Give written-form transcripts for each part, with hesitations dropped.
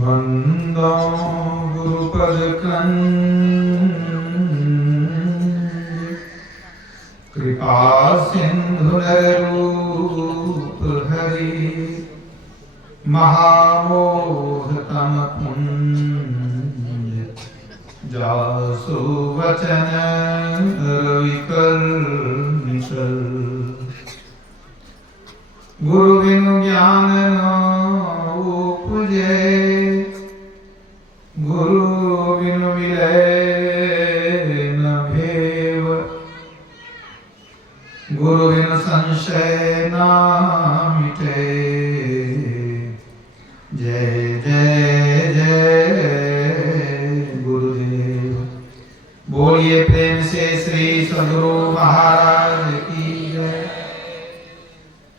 वंदो गुरुपदकंज कृपा सिंधुरूप हरि महामोहतम पुंज जासु वचन रविकर निकल गुरु बिनु ज्ञान न उपजे गुरु बिनु मिले न भेव गुरु बिनु संशय न मिटे जय जय जय गुरुदेव। बोलिए प्रेम से श्री सद्गुरु महाराज की जय।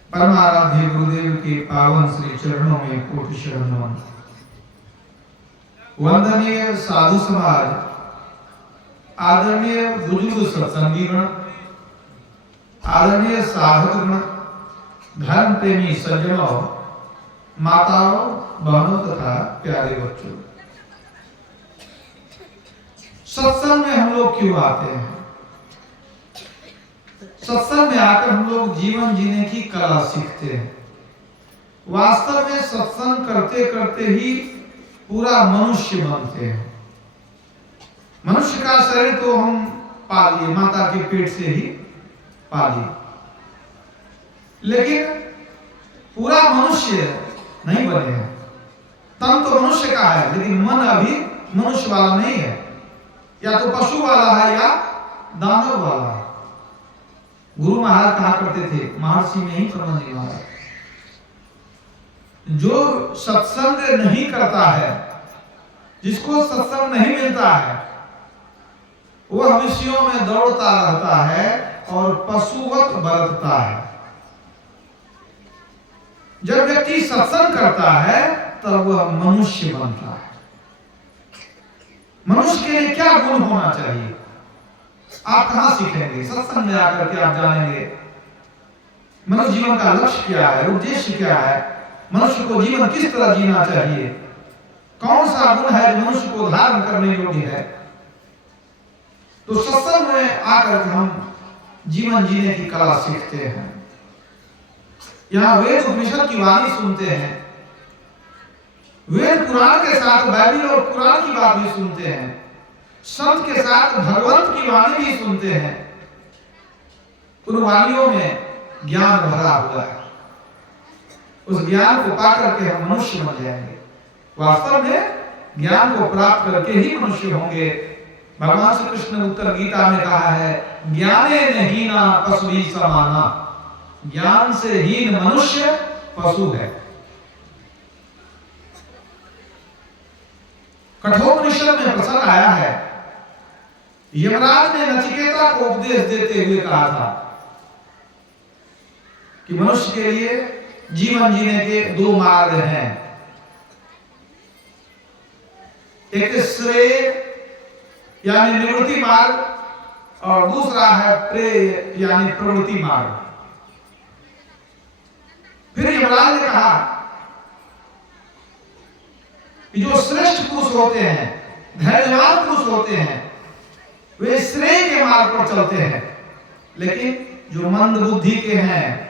परमाराध्य गुरुदेव के पावन श्री चरणों में कोटि शरण। वंदनीय साधु समाज, आदरणीय बुजुर्ग सत्संगीगण, आदरणीय साधकगण, धर्म प्रेमी सज्जनों, माताओं, बहनों तथा प्यारे बच्चों, सत्संग में हम लोग क्यों आते हैं? सत्संग में आकर हम लोग जीवन जीने की कला सीखते हैं। वास्तव में सत्संग करते करते ही पूरा मनुष्य बनते हैं। मनुष्य का शरीर तो हम पालिए, माता के पेट से ही पालिए, लेकिन पूरा मनुष्य नहीं बने हैं। तन तो मनुष्य का है, लेकिन मन अभी मनुष्य वाला नहीं है। या तो पशु वाला है या दानव वाला है। गुरु महाराज कहा करते थे, महर्षि में ही परमहंस महाराज, जो सत्संग नहीं करता है, जिसको सत्संग नहीं मिलता है, वो हविष्यों में दौड़ता रहता है और पशुवत बरतता है। जब व्यक्ति सत्संग करता है तब वह मनुष्य बनता है। मनुष्य के लिए क्या गुण होना चाहिए? आप कहां सीखेंगे? सत्संग में आकर के आप जानेंगे मनुष्य जीवन का लक्ष्य क्या है, उद्देश्य क्या है, मनुष्य को जीवन किस तरह जीना चाहिए, कौन सा गुण है जो मनुष्य को धारण करने योग्य है। तो सत्संग में आकर के हम जीवन जीने की कला सीखते हैं। यहाँ वेद उपनिषद की वाणी सुनते हैं, वेद पुराण के साथ बाइबल और कुरान की बात भी सुनते हैं, संत के साथ भगवंत की वाणी भी सुनते हैं। उन वाणियों में ज्ञान भरा हुआ है। उस ज्ञान को पाकर के हम मनुष्य बन जाएंगे। वास्तव में ज्ञान को प्राप्त करके ही मनुष्य होंगे। भगवान श्री कृष्ण ने उत्तर गीता में कहा है, ज्ञाने न हीना पशुहि समाना। ज्ञान से हीन मनुष्य पशु है। कठोपनिषद में प्रसंग आया है, यमराज ने नचिकेता को उपदेश देते हुए कहा था कि मनुष्य के लिए जीवन जीने के दो मार्ग हैं, एक श्रेय यानी निवृत्ति मार्ग और दूसरा है प्रेय यानी प्रवृत्ति मार्ग। फिर यमराज ने कहा कि जो श्रेष्ठ पुरुष होते हैं, धैर्यवान पुरुष होते हैं, वे श्रेय के मार्ग पर चलते हैं, लेकिन जो मंद बुद्धि के हैं,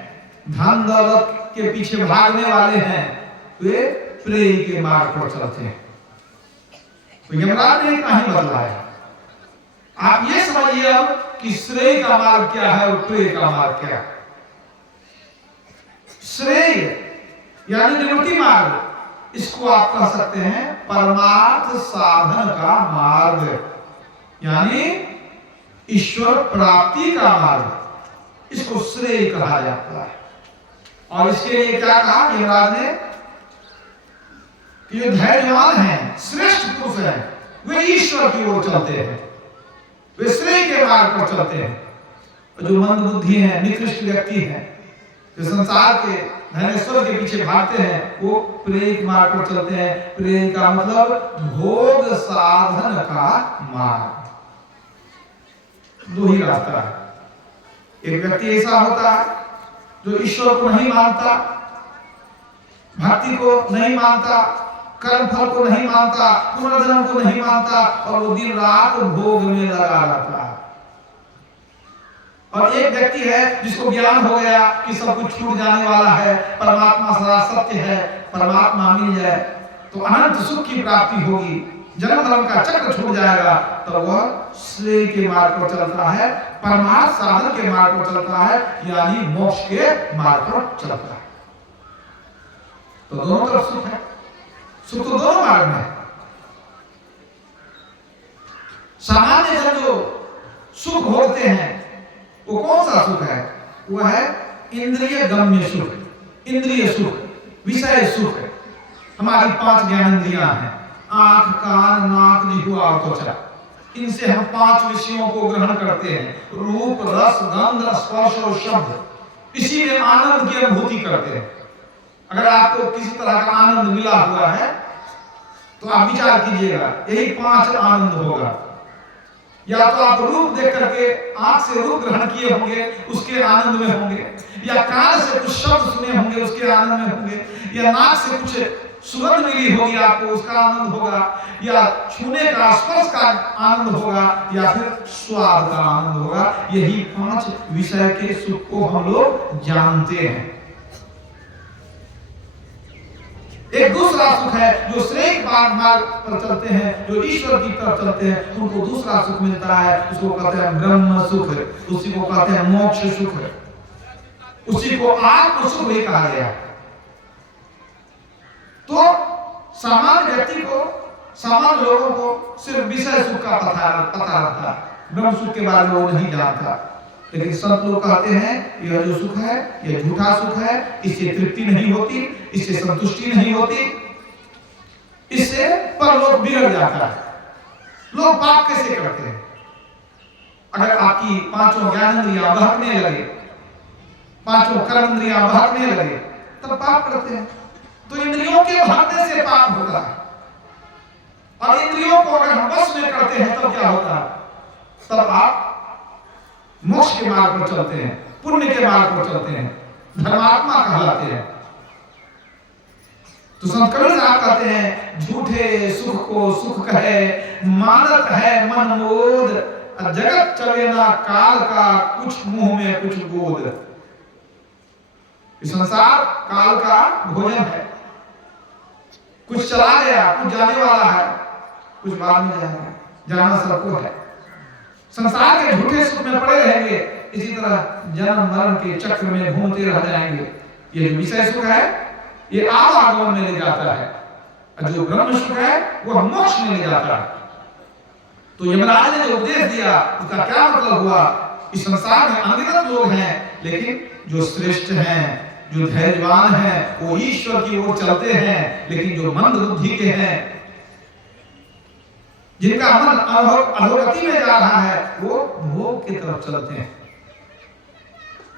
धन दौलत के पीछे भागने वाले हैं, वे प्रेय के मार्ग पर चलते हैं। तो यमराज ने इतना ही बदला है। आप ये समझिए अब कि श्रेय का मार्ग क्या है और प्रेय का मार्ग क्या है। श्रेय यानी निवृत्ति मार्ग, इसको आप कह सकते हैं परमार्थ साधन का मार्ग, यानी ईश्वर प्राप्ति का मार्ग, इसको श्रेय कहा जाता है। और इसके लिए क्या कहा यमराज ने कि जो धैर्यवान हैं, श्रेष्ठ पुरुष हैं, वे ईश्वर की ओर चलते हैं, वे श्रेय के मार्ग पर चलते हैं। और जो मंद बुद्धि हैं, निकृष्ट व्यक्ति हैं, जो संसार के धनेश्वर के पीछे भागते हैं, वो प्रेय मार्ग पर चलते हैं। प्रेय का मतलब भोग साधन का मार्ग। दो ही रास्ता है। एक व्यक्ति ऐसा होता है जो ईश्वर को नहीं मानता, भक्ति को नहीं मानता, कर्म फल को नहीं मानता, पुनर्जन्म को नहीं मानता और वो दिन रात भोग में लगा रहता है। और एक व्यक्ति है जिसको ज्ञान हो गया कि सब कुछ छूट जाने वाला है, परमात्मा सदा सत्य है, परमात्मा मिल जाए तो अनंत सुख की प्राप्ति होगी, जन्म मरण का चक्र छूट जाएगा, तो वह श्रेय के मार्ग पर चलता है, परमार्थ साधन के मार्ग पर चलता है, यानी मोक्ष के मार्ग पर चलता है। तो दोनों तरफ सुख है, सुख तो दोनों मार्ग में है। सामान्य जन जो सुख भोगते हैं वो कौन सा सुख है? वो है इंद्रिय गम्य सुख, इंद्रिय सुख, विषय सुख। हमारी 5 ज्ञानेंद्रियां हैं, आंख, कान, नाक, जिह्वा और त्वचा। इनसे हम 5 विषयों को ग्रहण करते हैं, रूप, रस, गंध, स्पर्श और शब्द। इसी में आनंद की अनुभूति करते हैं। अगर आपको किसी तरह का आनंद मिला हुआ है तो आप विचार कीजिएगा, यही 5 आनंद होगा। या तो आप रूप देख करके आंख से रूप ग्रहण किए होंगे, उसके आनंद में होंगे, या कान से कुछ शब्द सुने होंगे, उसके आनंद में होंगे, या नाक से कुछ सुगंध मिली होगी आपको, उसका आनंद होगा, या छूने का, स्पर्श का आनंद होगा, या फिर स्वाद का आनंद होगा। यही 5 विषय के सुख को हम लोग जानते हैं। एक दूसरा सुख है जो श्रेय मार्ग पर चलते हैं, जो ईश्वर की तरफ चलते हैं, उनको दूसरा सुख मिलता है, उसको कहते हैं ब्रह्म सुख, उसी को कहते हैं मोक्ष सुख, उसी को आत्म सुख भी कहा गया। तो सामान्य व्यक्ति को, सामान्य लोगों को सिर्फ विषय सुख का पता रहता है, ब्रह्म सुख के बारे में वो नहीं जानता। लेकिन संत लोग कहते हैं यह जो सुख है यह झूठा सुख है, इससे तृप्ति नहीं होती, इससे संतुष्टि नहीं होती, इससे परलोक बिगड़ जाता है। लोग पाप कैसे करते हैं? अगर आपकी 5 ज्ञानेंद्रियां बहकने लगे, 5 कर्मेंद्रियां बहकने लगे, तब पाप करते हैं। तो इंद्रियों के बहकने से पाप होता है, और इंद्रियों को अगर हम वश में करते हैं तब क्या होता है? तब आप मोक्ष के मार्ग पर चलते हैं, पुण्य के मार्ग पर चलते हैं, धर्मात्मा कहलाते हैं। तो संत कबीर साहब कहते हैं झूठे सुख को सुख कहे, मानत है मन मोद, जगत चले ना काल का, कुछ मुंह में कुछ गोद। संसार काल का भोजन है, कुछ चला गया, कुछ जाने वाला है, कुछ बाद में जाएगा, जाना सबको है। संसार के झूठे सुख में पड़े रहेंगे, इसी तरह जन्म मरण के चक्र में घूमते रह जाएंगे। ये जो विषय सुख है ये आवागमन में ले जाता है, और जो ब्रह्म सुख है वो मोक्ष में ले जाता है। तो यमराज ने जो उपदेश दिया उसका क्या मतलब हुआ? इस संसार में अनगिनत लोग हैं, लेकिन जो श्रेष्ठ हैं, जो धैर्यवान हैं, वो ईश्वर की ओर चलते हैं। लेकिन जो मंद बुद्धि के हैं, जिनका मन अधोगति में जा रहा है, वो भोग की तरफ चलते हैं।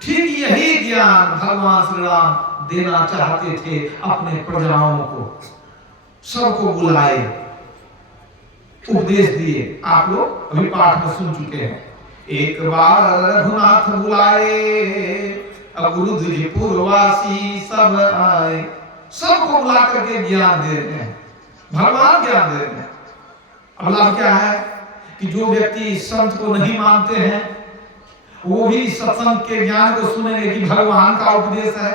ठीक यही ज्ञान भगवान श्री राम देना चाहते थे अपने प्रजाओं को। सबको बुलाए, उपदेश दिए। आप लोग अभी पाठ में सुन चुके हैं। एक बार रघुनाथ बुलाए, अवरुद्धपुरवासी सब आए। सबको बुला करके ज्ञान दे रहे हैं, भगवान ज्ञान दे रहे हैं। अब लाभ क्या है कि जो व्यक्ति संत को नहीं मानते हैं वो भी सत्संग के ज्ञान को सुनेंगे कि भगवान का उपदेश है,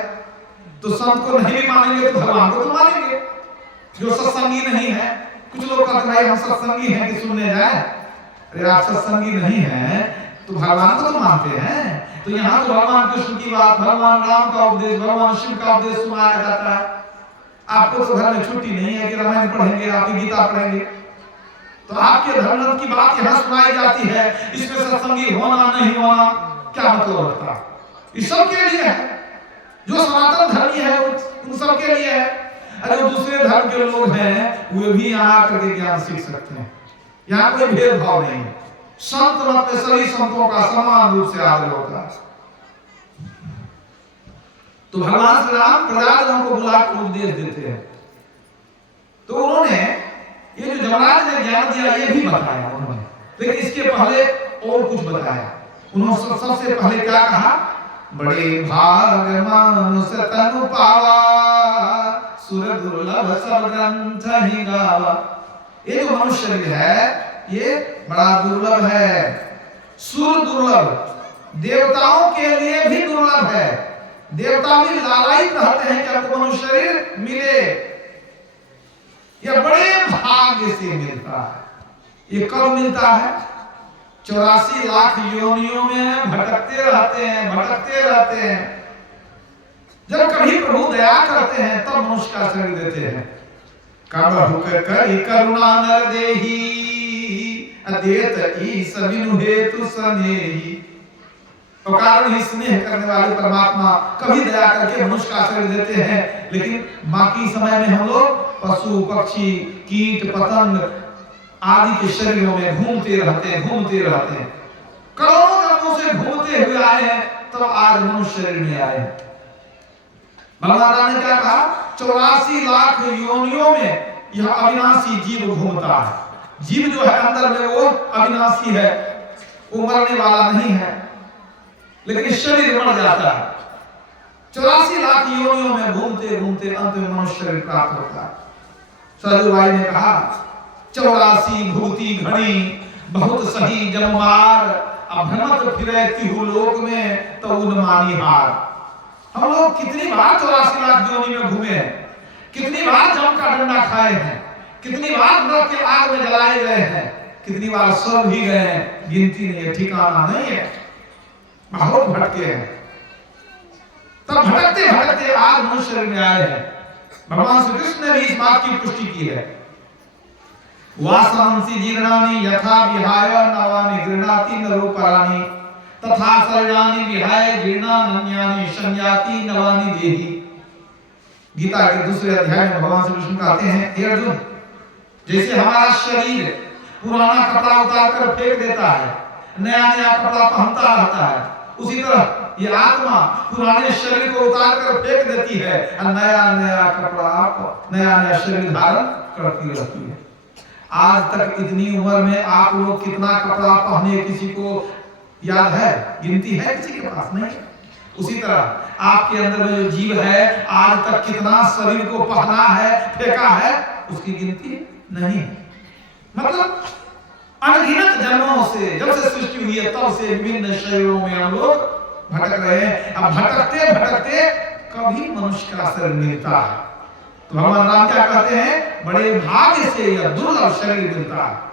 तो संत को नहीं मानेंगे तो भगवान को तो मानेंगे। जो सत्संगी नहीं है, कुछ लोग कहते हैं हम सत्संगी हैं कि सुनने जाए। अरे आप सत्संगी नहीं हैं तो भगवान को तो मानते हैं। तो यहाँ तो भगवान कृष्ण की बात, भगवान राम का उपदेश, भगवान शिव का उपदेश सुनाया जाता है। आपको तो घर में छुट्टी नहीं है कि रामायण पढ़ेंगे, आप गीता पढ़ेंगे, तो आपके धर्म की बात यहाँ सुनाई जाती है। इसमें सत्संगी होना नहीं होना क्या मतलब रखता? इस सब के लिए है, जो सनातन धर्मी है उन सब के लिए है। अरे जो दूसरे धर्म के लोग हैं वे भी यहाँ आकर के ज्ञान सीख सकते हैं। यहाँ कोई भेदभाव नहीं है। संत मत में सभी संतों का समान रूप से आदर होता है। तो भगवान श्री राम प्रजाजनों को बुलाकर उपदेश देते हैं। तो उन्होंने ये जो जमराज ने ज्ञान दिया ये भी बताया उन्होंने, लेकिन इसके पहले और कुछ बताया। उन्होंने सबसे पहले क्या कहा? बड़े भाग मानुष तनु पावा, सुर दुर्लभ दुर्लभ सब ग्रंथ ही गावा। ये जो मनुष्य शरीर है ये बड़ा दुर्लभ है, सुर दुर्लभ, देवताओं के लिए भी दुर्लभ है। देवता भी लालायित रहते हैं कि हमको मनुष्य शरीर मिले, यह बड़े भाग्य से मिलता है। ये कब मिलता है? 84 लाख योनियों में भटकते रहते हैं। जब कभी प्रभु दया करते हैं तब मनुष्य का शरीर देते हैं। कबहु करि करुणा नर देहि, अदेत ईस बिनु हेतु स्नेही। तो कारण ही स्नेह करने वाले परमात्मा कभी दया करके मनुष्य का शरीर देते हैं, लेकिन बाकी समय में हम लोग पशु पक्षी कीट पतंग आदि के शरीरों में घूमते रहते हैं। करोड़ों जन्मों से घूमते हुए आए हैं, तब आज मनुष्य शरीर में आए हैं। भगवान राम ने क्या कहा? 84 लाख योनियों में यह अविनाशी जीव घूमता है। जीव जो है अंदर में वो अविनाशी है, वो मरने वाला नहीं है, लेकिन शरीर मर जाता है। 84 लाख योनियों में घूमते अंत में मनुष्य शरीर प्राप्त होता है। सरजू भाई ने कहा 84 भूति घड़ी बहुत सही जमवार, अभ्रमत फिरे तिहु लोक में तो उन मानी हार। हम लोग कितनी बार 84 लाख योनि में घूमे हैं, कितनी बार जम का डंडा खाए हैं, कितनी बार नरक के आग में जलाए गए हैं, कितनी बार स्वर्ग भी गए हैं, गिनती नहीं है, ठिकाना नहीं है। बहुत भटके हैं, तब भटकते आज मनुष्य शरीर में आए हैं। भगवान श्री कृष्ण ने भी इस बात की पुष्टि की है। वासंसी जीर्णानि यथा विहाय नवानि गृह्णाति नरोपराणि, तथा शरीराणि विहाय जीर्णान्यानि संयाति नवानि देहि। गीता के दूसरे अध्याय में भगवान श्री कृष्ण कहते हैं, हे अर्जुन, जैसे हमारा शरीर पुराना कपड़ा उतार कर फेंक देता है, नया कपड़ा पहनता रहता है, उसी तरह ये आत्मा पुराने शरीर को उतार कर फेंक देती है और नया कपड़ा नया शरीर धारण करती रहती है। आज तक इतनी उम्र में आप लोग कितना कपड़ा पहने किसी को याद है? गिनती है किसी के पास? नहीं। उसी तरह आपके अंदर में जो जीव है आज तक कितना शरीर को पहना है, फेंका है, उसकी गिनती नहीं। मतलब अनगिनत जन्मों से, जब से सृष्टि हुई है तब से विभिन्न शरीरों में हम लोग भटक रहे हैं। अब भटकते कभी मनुष्य का शरीर मिलता है। तो भगवान राम क्या कहते हैं? बड़े भाग्य से यह दुर्लभ शरीर मिलता है।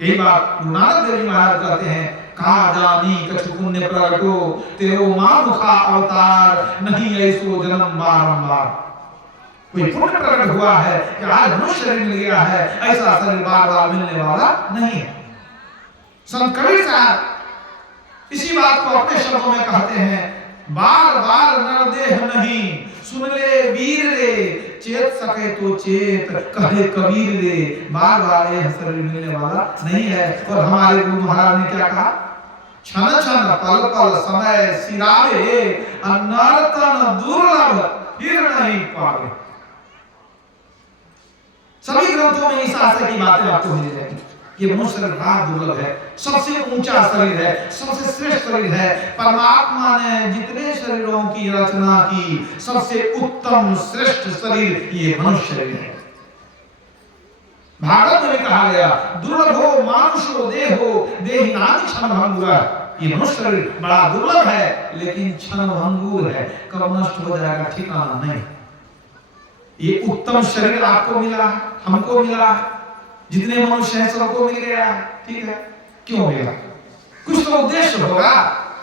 यही बात गुरु नानक देव जी महाराज कहते हैं, कहा जानी कछु पुण्य प्रगटो, तेरो मानुखा अवतार, नहीं ऐसो जन्म बारंबार। कोई पुण्य प्रकट हुआ है कि आज मनुष्य शरीर मिल गया है, ऐसा शरीर बार बार मिलने वाला नहीं है। संत कबीर साहब इसी बात को अपने शब्दों में कहते हैं, बार बार नर देह नहीं, सुन ले वीर रे, चेत सके तो चेत, कहे कबीर रे, बार बार यह शरीर मिलने वाला नहीं है। और हमारे गुरु महाराज ने क्या कहा? क्षण क्षण पल पल समय सिरावे, नर तन दुर्लभ फिर नहीं पावे। सभी ग्रंथों में इस आशय की बातें आपको मिल जाएंगी। ये मनुष्य शरीर बड़ा दुर्लभ है, सबसे ऊंचा शरीर है, सबसे श्रेष्ठ शरीर है। परमात्मा ने जितने शरीरों की रचना की, सबसे उत्तम श्रेष्ठ शरीर ये मनुष्य शरीर है। भागवत में कहा गया, दुर्लभो मानुषो देहो देहिनानि क्षणभंगुर। ये मनुष्य शरीर बड़ा दुर्लभ है, लेकिन क्षणभंगुर है, कब नष्ट हो जाएगा ठिकाना नहीं। ये उत्तम शरीर आपको मिला, हमको मिला, जितने मनुष्य हैं सबको मिल गया, ठीक है। क्यों मिला? कुछ तो उद्देश्य होगा,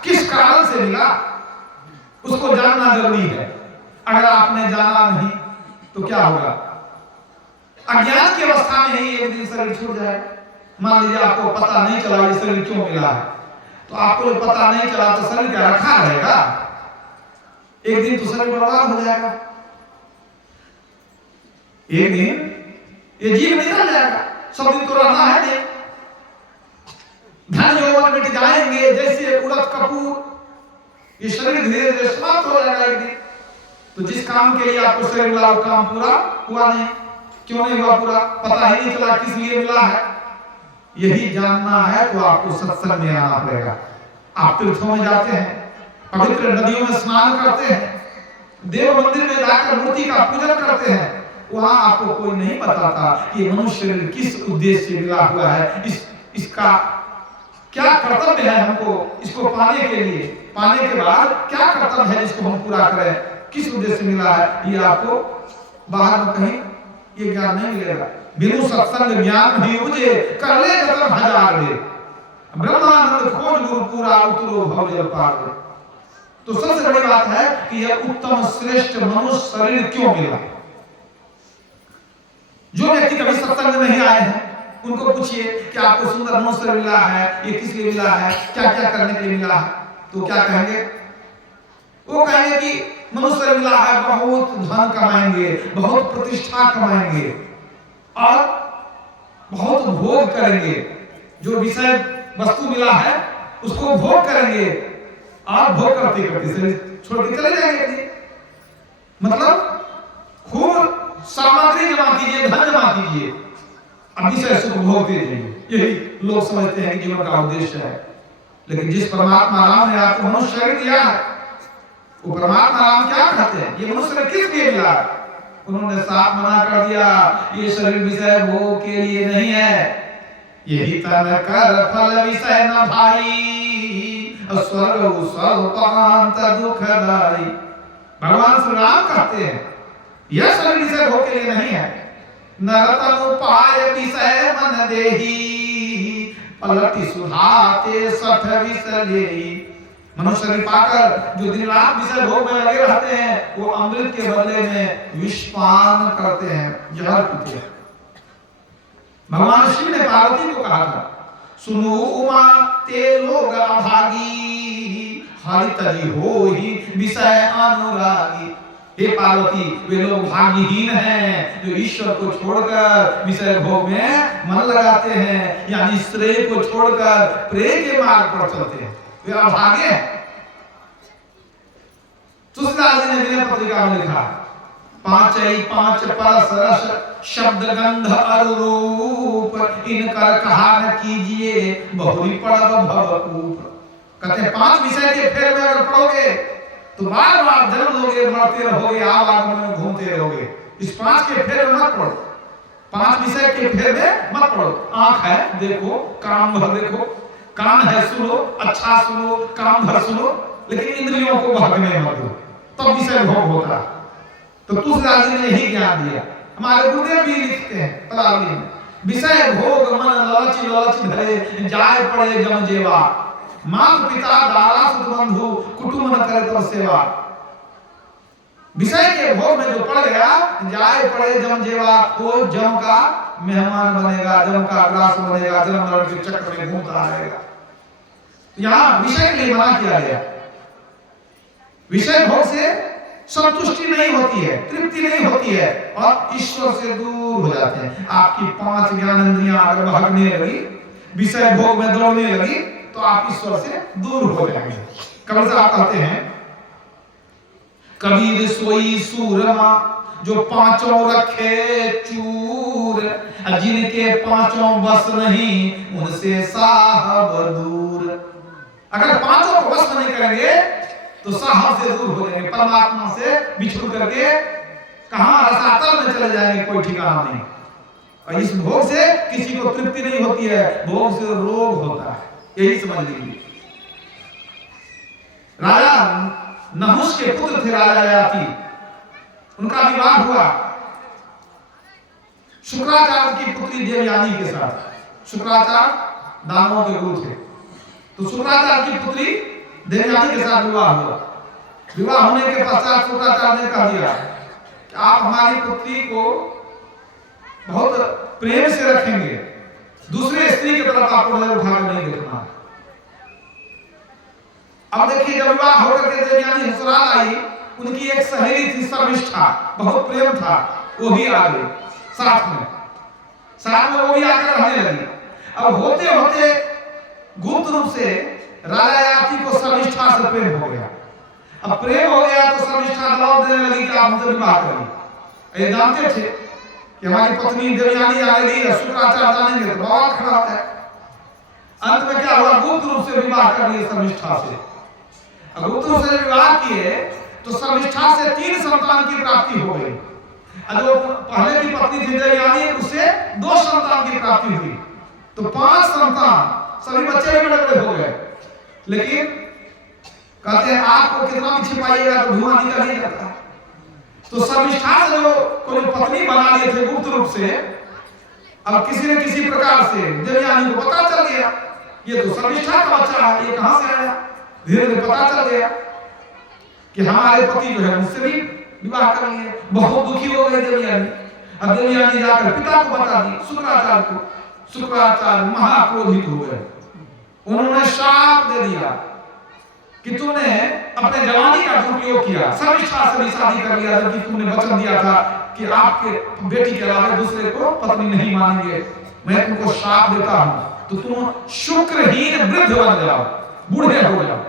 किस कारण से मिला उसको जानना जरूरी है। अगर आपने जाना नहीं तो क्या होगा? अज्ञान की अवस्था में ही एक दिन शरीर छूट जाएगा। मान लीजिए आपको पता नहीं चला ये शरीर क्यों मिला है, तो आपको पता नहीं चला तो शरीर क्या रखा रहेगा? एक दिन तो शरीर बर्बाद हो जाएगा, एक दिन ये जीव निकल जाएगा। सब दिन तो रहना है नहीं, धन यौवन मिट जाएंगे जैसे उड़द कपूर, ये शरीर धीरे धीरे समाप्त हो जाएगा एक दिन। तो जिस काम के लिए आपको शरीर मिला वो काम पूरा हुआ नहीं। क्यों नहीं हुआ पूरा? पता ही नहीं चला किस लिए मिला है। यही जानना है तो आपको सत्संग में आना पड़ेगा। आप तीर्थों में जाते हैं, पवित्र नदियों में स्नान करते हैं, देव मंदिर में जाकर मूर्ति का पूजन करते हैं, वहां आपको कोई नहीं बताता कि ये मनुष्य शरीर किस उद्देश्य से मिला हुआ है, इसका क्या कर्तव्य है, हमको इसको पाने के लिए, पाने के बाद क्या कर्तव्य है जिसको हम पूरा करें, किस उद्देश्य से मिला है, ये आपको बाहर में कहीं ये ज्ञान नहीं मिलेगा। बिनु सत्संग ज्ञान भी मुझे कर ले जतन हजार दे, ब्रह्मानंद खोज गुरु पूरा उतरो भव जल पार। तो सबसे बड़ी बात है कि यह उत्तम श्रेष्ठ मनुष्य शरीर क्यों मिला। जो व्यक्ति कभी सत्संग में नहीं आए हैं उनको पूछिए कि आपको सुंदर मनुष्य शरीर मिला है, ये किस लिए मिला है, क्या क्या करने के लिए मिला है, तो क्या कहेंगे? वो कहेंगे कि मनुष्य शरीर मिला है, बहुत धन कमाएंगे, बहुत प्रतिष्ठा कमाएंगे और बहुत भोग करेंगे, जो विषय वस्तु मिला है उसको भोग करेंगे और भोग करते करते शरीर छोड़ के चले जाएंगे। मतलब खूब सामग्री जमा कीजिए, धन जमा कीजिए, अब विषय सुख भोग दीजिए, यही लोग समझते हैं कि जीवन का उद्देश्य है। लेकिन जिस परमात्मा राम ने आपको मनुष्य शरीर दिया है, वो परमात्मा राम क्या कहते हैं, ये मनुष्य शरीर किस लिए मिला? उन्होंने साफ मना कर दिया, ये शरीर विषय भोग के लिए नहीं है, यही तन कर फल विषय न भाई, स्वर्ग स्वल्पांत दुखदाई। भगवान श्री राम कहते हैं यह शरीर विषय भोग के लिए नहीं है, नरतन उपाय विषय मन देही, पलटि सुधाते सठ विषय। मनुष्य शरीर पाकर जो दिन रात विषय भोग में लगे रहते हैं, वो अमृत के बदले में विषपान करते हैं, जहर पीते हैं। भगवान शिव ने पार्वती को कहा था, सुनो उमा ते लोग अभागी, हरित जी हो ही विषय अनुरागी। हे पार्वती, वे लोग भाग्यहीन हैं जो ईश्वर को छोड़कर विषय भोग में मन लगाते हैं, यानी श्रेय को छोड़कर प्रेय के मार्ग पर चलते हैं, वे अभागे हैं। तुलसीदास जी ने विनय पत्रिका में लिखा, पांचई पांच परस रस शब्द गंध अरूप, इनकर कहा न कीजिए बहुरी पड़ब भवकूप। कहते हैं 5 विषय के फेर में अगर पढ़ोगे तो बार बार जन्म लोगे, मरते रहोगे, आवागमन में घूमते रहोगे। इस 5 के फेर में मत पढ़ो, 5 विषय के फेर में मत पढ़ो। आंख है देखो, कान भर देखो, कान है सुनो, अच्छा सुनो, कान भर सुनो, लेकिन इंद्रियों को भागने मत दो, तब विषय भोग होता। तो तुलसीदास जी ने यही ज्ञान दिया। हमारे गुरुदेव भी लिखते हैं पदावली में, विषय भोग मन लालच लालच धरे, जाय पड़े जम जेवा, माता पिता दारा सुत बंधु, कुटुंब न करे तब सेवा। विषय के भोग में जो पड़ गया, जाय पड़े जम जेवा, वो जम का मेहमान बनेगा, जम का ग्रास बनेगा, जन्म मरण के चक्र में घूमता रहेगा। यहाँ विषय के लिए मना किया गया। विषय भोग से संतुष्टि नहीं होती है, तृप्ति नहीं होती है और ईश्वर से दूर हो जाते हैं। आपकी 5 ज्ञानेंद्रियां अगर भागने लगी, विषय भोग में दौड़ने लगी, तो आप ईश्वर से दूर हो जाएंगे। कबीर साहब कहते हैं, कबीर सोई सूरमा जो 5 रखे चूर, जिनके 5 बस नहीं उनसे साहब दूर। अगर 5 को बस नहीं करेंगे तो साहब से दूर हो जाएंगे, परमात्मा से बिछुड़ करके कहां रसातल में चले जाएंगे, कोई ठिकाना नहीं। और इस भोग से किसी को तृप्ति नहीं होती है, भोग से रोग होता है, यही समझ लीजिए। राजा नहुष के पुत्र थे राजा ययाति, उनका विवाह हुआ शुक्राचार्य की पुत्री देवयानी के साथ। शुक्राचार्य दानवों के गुरु थे, तो शुक्राचार्य की पुत्री देवयानी के साथ विवाह हुआ। विवाह होने के पश्चात शुक्राचार्य ने कह दिया कि आप हमारी पुत्री को बहुत प्रेम से रखेंगे, दूसरे स्त्री की तरफ आपको नजर उठाकर नहीं देखना। अब देखिए, जब विवाह होकर के देवयानी ससुराल आई, उनकी एक सहेली थी शर्मिष्ठा, बहुत प्रेम था, वो भी आ गई साथ में वो भी आकर रहने लगी। अब होते होते गुप्त रूप से राजा ययाति को शर्मिष्ठा से प्रेम हो गया। अब प्रेम हो गया तो शर्मिष्ठा दबाव देने लगी कि आप हमसे विवाह करिए। ये जानते थे कि हमारी पत्नी देवयानी आ गई, शुक्राचार्य जानेंगे तो बहुत खराब है। अंत में क्या हुआ, गुप्त रूप से विवाह कर लिया शर्मिष्ठा से। गुप्त रूप से विवाह किए तो शर्मिष्ठा से 3 संतान की प्राप्ति हो गई। जो पहले की पत्नी थी देवयानी, उससे 2 संतान की प्राप्ति हुई, तो 5 संतान, सभी बच्चे भी बड़े बड़े हो गए। लेकिन कहते हैं आग को कितना भी छिपाइएगा तो धुआं निकल ही जाता है। तो शर्मिष्ठा से जो कोई पत्नी बना लिए थे गुप्त रूप से, अब किसी न किसी प्रकार से देवयानी को पता चल गया ये तो शर्मिष्ठा का बच्चा है, ये कहां से आया। धीरे धीरे पता चल गया कि हमारे पति जो है मुझसे भी विवाह कर लिए। बहुत दुखी हो गए देवयानी। अब देवयानी जाकर पिता को बता दी, शुक्राचार्य को। शुक्राचार्य महाक्रोधित हो गए। उन्होंने शाप दे दिया कि तुमने अपने जवानी का दुरुपयोग किया, शर्मिष्ठा से भी शादी कर लिया, जबकि तुमने वचन दिया था कि आपके बेटी के अलावा दूसरे को पत्नी नहीं मानेंगे। मैं तुमको शाप देता हूं, तो तुम शुक्रहीन वृद्ध बन जाओ, बूढ़े हो जाओ।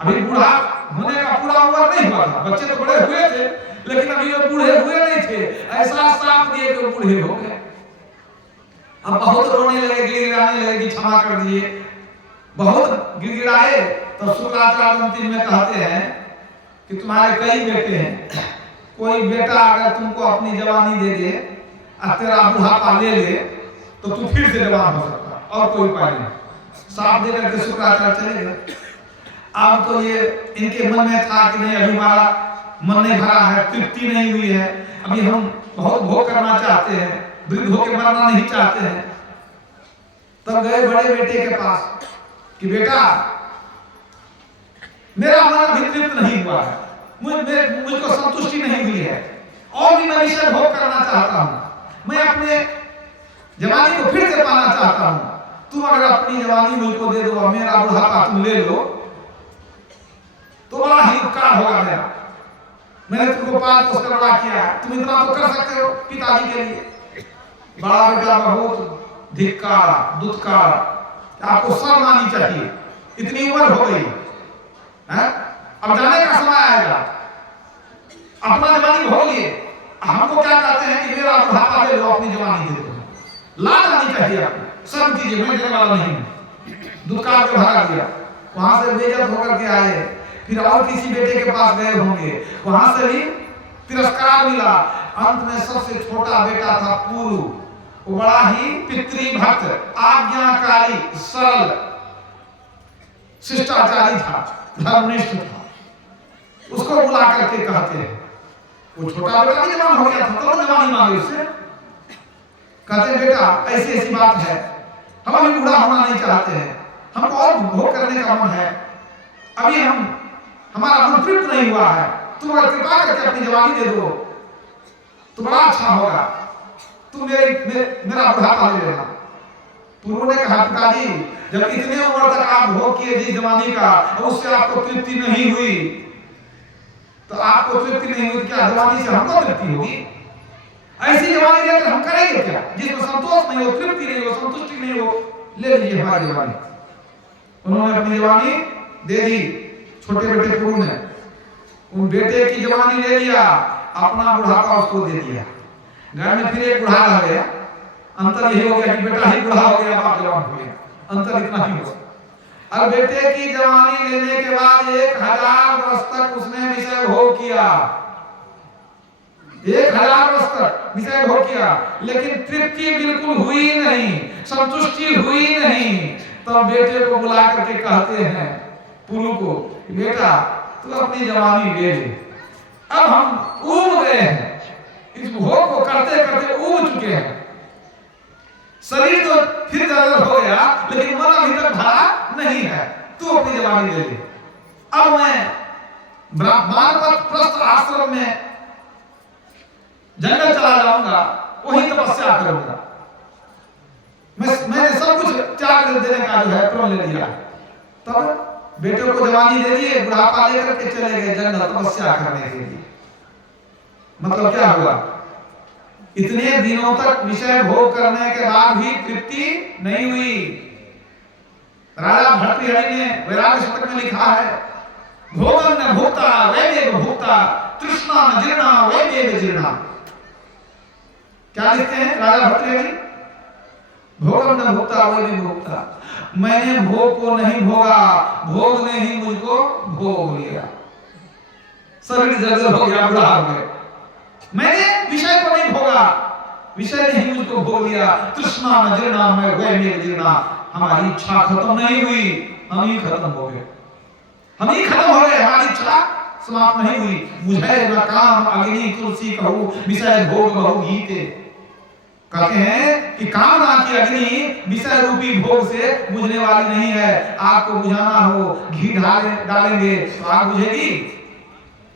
अभी बूढ़ा होने का पूरा उम्र नहीं हुआ था, बच्चे तो बड़े हुए थे, लेकिन अभी वो बूढ़े हुए नहीं थे। ऐसा शाप दिए कि वो बूढ़े हो गए। अब बहुत रोने लगे, गिड़गिड़ाने लगे कि क्षमा कर दिए। बहुत गिड़गिड़ाए तो शुक्राचार्य अंतिम में कहते हैं कि तुम्हारे कई बेटे हैं, कोई बेटा अगर तुमको अपनी जवानी दे दे और तेरा बुढ़ापा ले ले तो तू फिर से जवान हो सकता, और कोई उपाय नहीं। साफ दे करके शुक्राचार्य चले गए। अब तो ये इनके मन में था कि नहीं, अभी हमारा मन नहीं भरा है, तृप्ति नहीं हुई है, अभी हम बहुत भोग करना चाहते हैं, वृद्ध होकर मरना नहीं चाहते हैं। तब गए बड़े बेटे के पास कि बेटा मेरा मन अभी तृप्त नहीं हुआ है, मुझको संतुष्टि नहीं हुई है, और भी मैं विषय भोग करना चाहता हूं, मैं अपने जवानी को फिर से पाना चाहता हूं। तुम अगर अपनी जवानी मुझको दे दो, मेरा बुढ़ापा तुम ले लो, तो बड़ा ही उपकार होगा मेरा। मैंने तुमको पाल पोस कर बड़ा किया है, तुम इतना तो कर सकते हो पिताजी के लिए। बड़ा बेटा बहुत धिक्कार, दुत्कार, आपको शर्म आनी चाहिए, इतनी उम्र हो गई है, अब जाने का समय आएगा, अपना जवानी भोग लिए, हमको क्या कहते हैं कि मेरा बुढ़ापा ले लो, अपनी जवानी दे दो। लाज आनी चाहिए आपको, शर्म कीजिए, मैं देने वाला नहीं हूं। दुत्कार के भगा दिया, वहां से बेइज्जत होकर के आए, फिर और किसी बेटे के पास गए होंगे, वहां से भी तिरस्कार मिला। अंत में सबसे छोटा बेटा था पुरु, वो बड़ा ही पितृभक्त, आज्ञाकारी, सरल, शिष्टाचारी था, धर्मनिष्ठ था। उसको बुला करके कहते हैं, वो छोटा बेटा भी जवान हो गया था, तो जवानी मांगे उससे। कहते हैं बेटा ऐसी ऐसी बात है, हम अभी बूढ़ा होना नहीं चाहते हैं, हमको और भोग करने का मन है, अभी हमारा मन तृप्त नहीं हुआ है, तुम अगर कृपा करके अपनी जवानी दे दो तो बड़ा अच्छा होगा, तुम मेरा बुढ़ापा ले लेना। पुरु ने कहा पिताजी जब इतने उम्र तक आप भोग किए जिस जवानी का, उससे आपको तृप्ति नहीं हुई, तो आपको तृप्ति नहीं हुई, क्या जवानी से हमको तृप्ति होगी? ऐसी जवानी लेकर हम करेंगे क्या, जिसमें संतोष नहीं हो, तृप्ति नहीं हो, संतुष्टि नहीं हो? ले लीजिए हमारी जवानी। उन्होंने अपनी जवानी दे दी छोटे बेटे पुरु ने। उन बेटे की जवानी ले लिया, अपना बुढ़ापा उसको दे दिया। घर में फिर एक बुढ़ा रह गया, अंतर यही हो गया कि बेटा ही बुढ़ा हो गया, बाप जवान हो गया, अंतर इतना ही हुआ। और बेटे की जवानी लेने के बाद 1000 वर्ष तक उसने विषय भोग किया, 1000 वर्ष तक विषय भोग किया, लेकिन तृप्ति बिल्कुल हुई नहीं, संतुष्टि हुई नहीं। तब बेटे को बुला करके कहते हैं पुरु को, बेटा तू अपनी जवानी ले ले, अब हम ऊब गए हैं, इस भोग को करते करते ऊब चुके हैं, शरीर तो फिर दर्द हो गया, लेकिन मन अभी तक भरा नहीं है, तू अपनी जवानी ले ले। अब मैं वानप्रस्थ आश्रम में जंगल चला जाऊंगा, वहीं तपस्या करूंगा। मैंने सब कुछ त्याग देने का जो है प्रण ले लिया। तब बेटे को जवानी दे दिए, बुढ़ापा लेकर के चले गए जंगल तपस्या करने के लिए। मतलब क्या हुआ, इतने दिनों तक विषय भोग करने के बाद भी तृप्ति नहीं हुई। राजा भर्तृहरि ने वैराग्य शतक में लिखा है, भोगं न भोक्ता वैदेव भोक्ता, तृष्णा न जीर्णा वैदेव जीर्णा। क्या लिखते हैं राजा भर्तृहरि? भोगं न भोक्ता वैदेव भोक्ता, मैंने भोग को नहीं भोगा, भोग ने ही मुझको भोग लिया। शरीर जर्जर हो गया, बुढ़ा हो गया, मैंने विषय को नहीं भोगा, विषय ने ही मुझको भोग लिया। तृष्णा न जीर्णा मैं वैमेघ जीर्णा, हमारी इच्छा खत्म नहीं हुई, हम ही खत्म हो गए, हम ही खत्म हो गए, हमारी इच्छा समाप्त नहीं हुई। मुझे न काम अग्नि तुलसी कहूँ, विषय भोग बहु गीते। कहते हैं कि कामना की अग्नि विषय रूपी भोग से बुझने वाली नहीं है। आग को बुझाना हो, घी डालेंगे तो आग बुझेगी,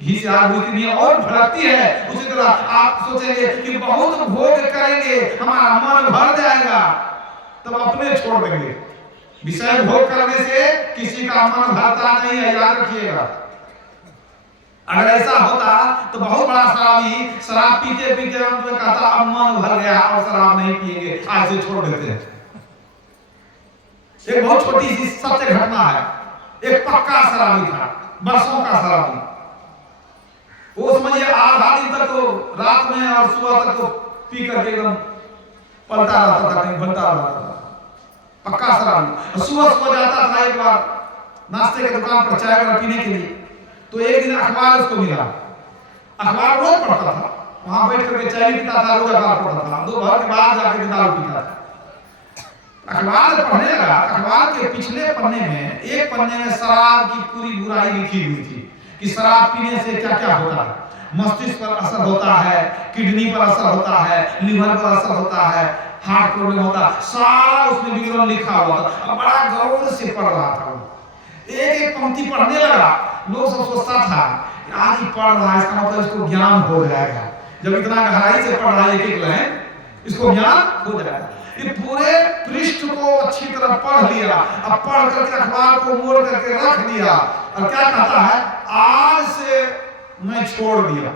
घी से आग बुझती नहीं और भड़कती है। उसी तरह आप सोचेंगे कि बहुत भोग करेंगे हमारा मन भर जाएगा, तब अपने छोड़ देंगे। विषय भोग करने से किसी का मन भरता नहीं है, याद रखिएगा। अगर ऐसा होता तो बहुत बड़ा शराबी शराब पीते पीते अंत में कहता अब मन भर गया और शराब नहीं पिएंगे, आज से छोड़ देते हैं। एक बहुत छोटी सी सत्य घटना है। एक पक्का शराबी था, बरसों का शराबी। वो समझिए आधा दिन तक तो रात में और सुबह तक तो पी करके एकदम पलटा रहता था, कहीं घंटा रहता था, पक्का शराबी। सुबह सुबह जाता था एक बार नाश्ते की दुकान पर चाय वगैरह पीने के लिए, तो एक दिन अखबार उसको मिला। अखबार रोज पढ़ता था, वहां बैठ करके चाय पीता था, रोज अखबार पढ़ता था, दोपहर के बाद जाकर दारू पीता था। अखबार पढ़ने लगा। अखबार के पिछले पन्ने में, एक पन्ने में शराब की पूरी बुराई लिखी हुई थी कि शराब पीने से क्या क्या होता है, मस्तिष्क पर असर होता है, किडनी पर असर होता है, लिवर पर असर होता है, हार्ट प्रॉब्लम होता है, सारा उसमें विवरण लिखा हुआ था। बड़ा गौर से पढ़ रहा था, एक एक पंक्ति पढ़ने लगा। लोग सब सोचता था आज ही पढ़ रहा है, इसका मतलब इसको ज्ञान हो जाएगा। जब इतना गहराई से पढ़ रहा है एक एक लाइन, इसको ज्ञान हो जाएगा। ये पूरे पृष्ठ को अच्छी तरह पढ़ लिया। अब पढ़ करके अखबार को मोड़ करके रख दिया और क्या कहता है, आज से मैं छोड़ दिया,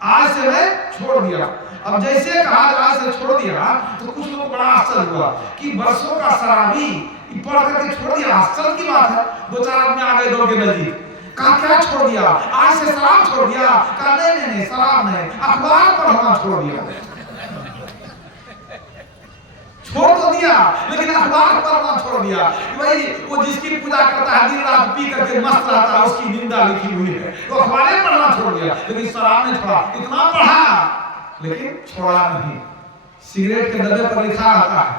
आज से मैं छोड़ दिया। अब जैसे कहा आज से छोड़ दिया तो कुछ लोग बड़ा आश्चर्य हुआ कि वर्षों का शराबी पढ़ करके छोड़ दिया, आश्चर्य की बात है। दो चार आदमी आ गए दौड़ के नजदीक, कहा क्या छोड़ दिया, आज से शराब छोड़ दिया। कहा नहीं नहीं शराब नहीं, अखबार पढ़ना छोड़ दिया। छोड़ तो दिया लेकिन अखबार पढ़ना छोड़ दिया। भाई वो जिसकी पूजा करता है दिन रात पी करके मस्त रहता है, उसकी निंदा लिखी हुई है, तो अखबारें पढ़ना छोड़ दिया। लेकिन शराब नहीं छोड़ा, इतना पढ़ा लेकिन छोड़ा नहीं। सिगरेट के डब्बे पर लिखा रहता है,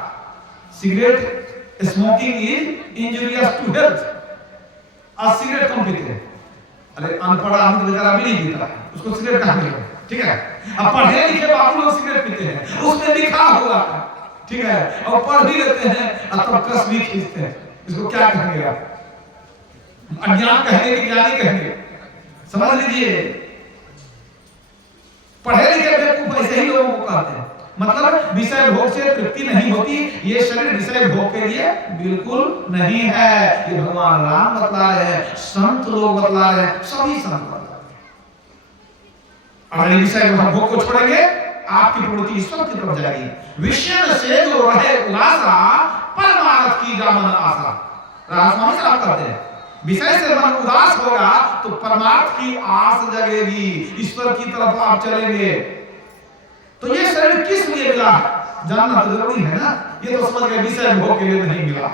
cigarette smoking is injurious to health, और सिगरेट कम पीते हैं। अरे अनपढ़ आदमी बेचारा भी नहीं पीता, उसको सिगरेट कहाँ मिलेगा, ठीक है। अब पढ़े लिखे बाबू लोग सिगरेट पीते हैं, उसमें लिखा हुआ है, ठीक है, और पढ़ भी लेते हैं और तब कस भी खींचते हैं। इसको क्या कहेंगे आप, अज्ञान कहेंगे कि ज्ञानी कहेंगे, समझ लीजिए। पढ़े लिखे बेवकूफ ऐसे ही लोगों को कहते हैं। मतलब विषय भोग से तृप्ति नहीं होती, ये शरीर विषय भोग के लिए बिल्कुल नहीं है। ये भगवान राम बतला रहे हैं, संत लोग बतला रहे हैं, सभी संत बतला रहे हैं। अगर विषय भोग को छोड़ेंगे आपकी प्रवृत्ति ईश्वर की तरफ जाएगी। विषय से जो रहे उलासा, परमार्थ की जामन आशा। राजस्वामी साहब कहते हैं विषय से मन उदास होगा तो परमार्थ की आस जगेगी, ईश्वर की तरफ आप चलेंगे। तो ये शरीर किस लिए मिला है जानना तो जरूरी है ना। ये तो समझ गए विषय भोग के लिए नहीं मिला,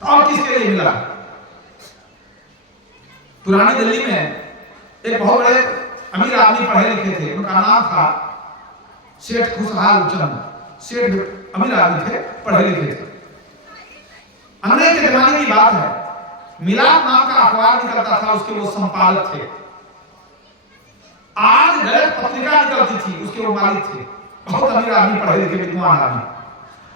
तो और किसके लिए मिला। पुरानी दिल्ली में एक बहुत बड़े अमीर आदमी पढ़े लिखे थे, उनका नाम था सेठ खुशहाल चंद। सेठ अमीर आदमी थे, पढ़े लिखे थे। अंग्रेज के जमाने की बात है, मिलाप नाम का अखबार निकलता था, उसके वो संपादक थे। आज गलत पत्रिका निकलती थी, उसके वो मालिक थे। बहुत अमीर आदमी, पढ़े लिखे विद्वान आदमी।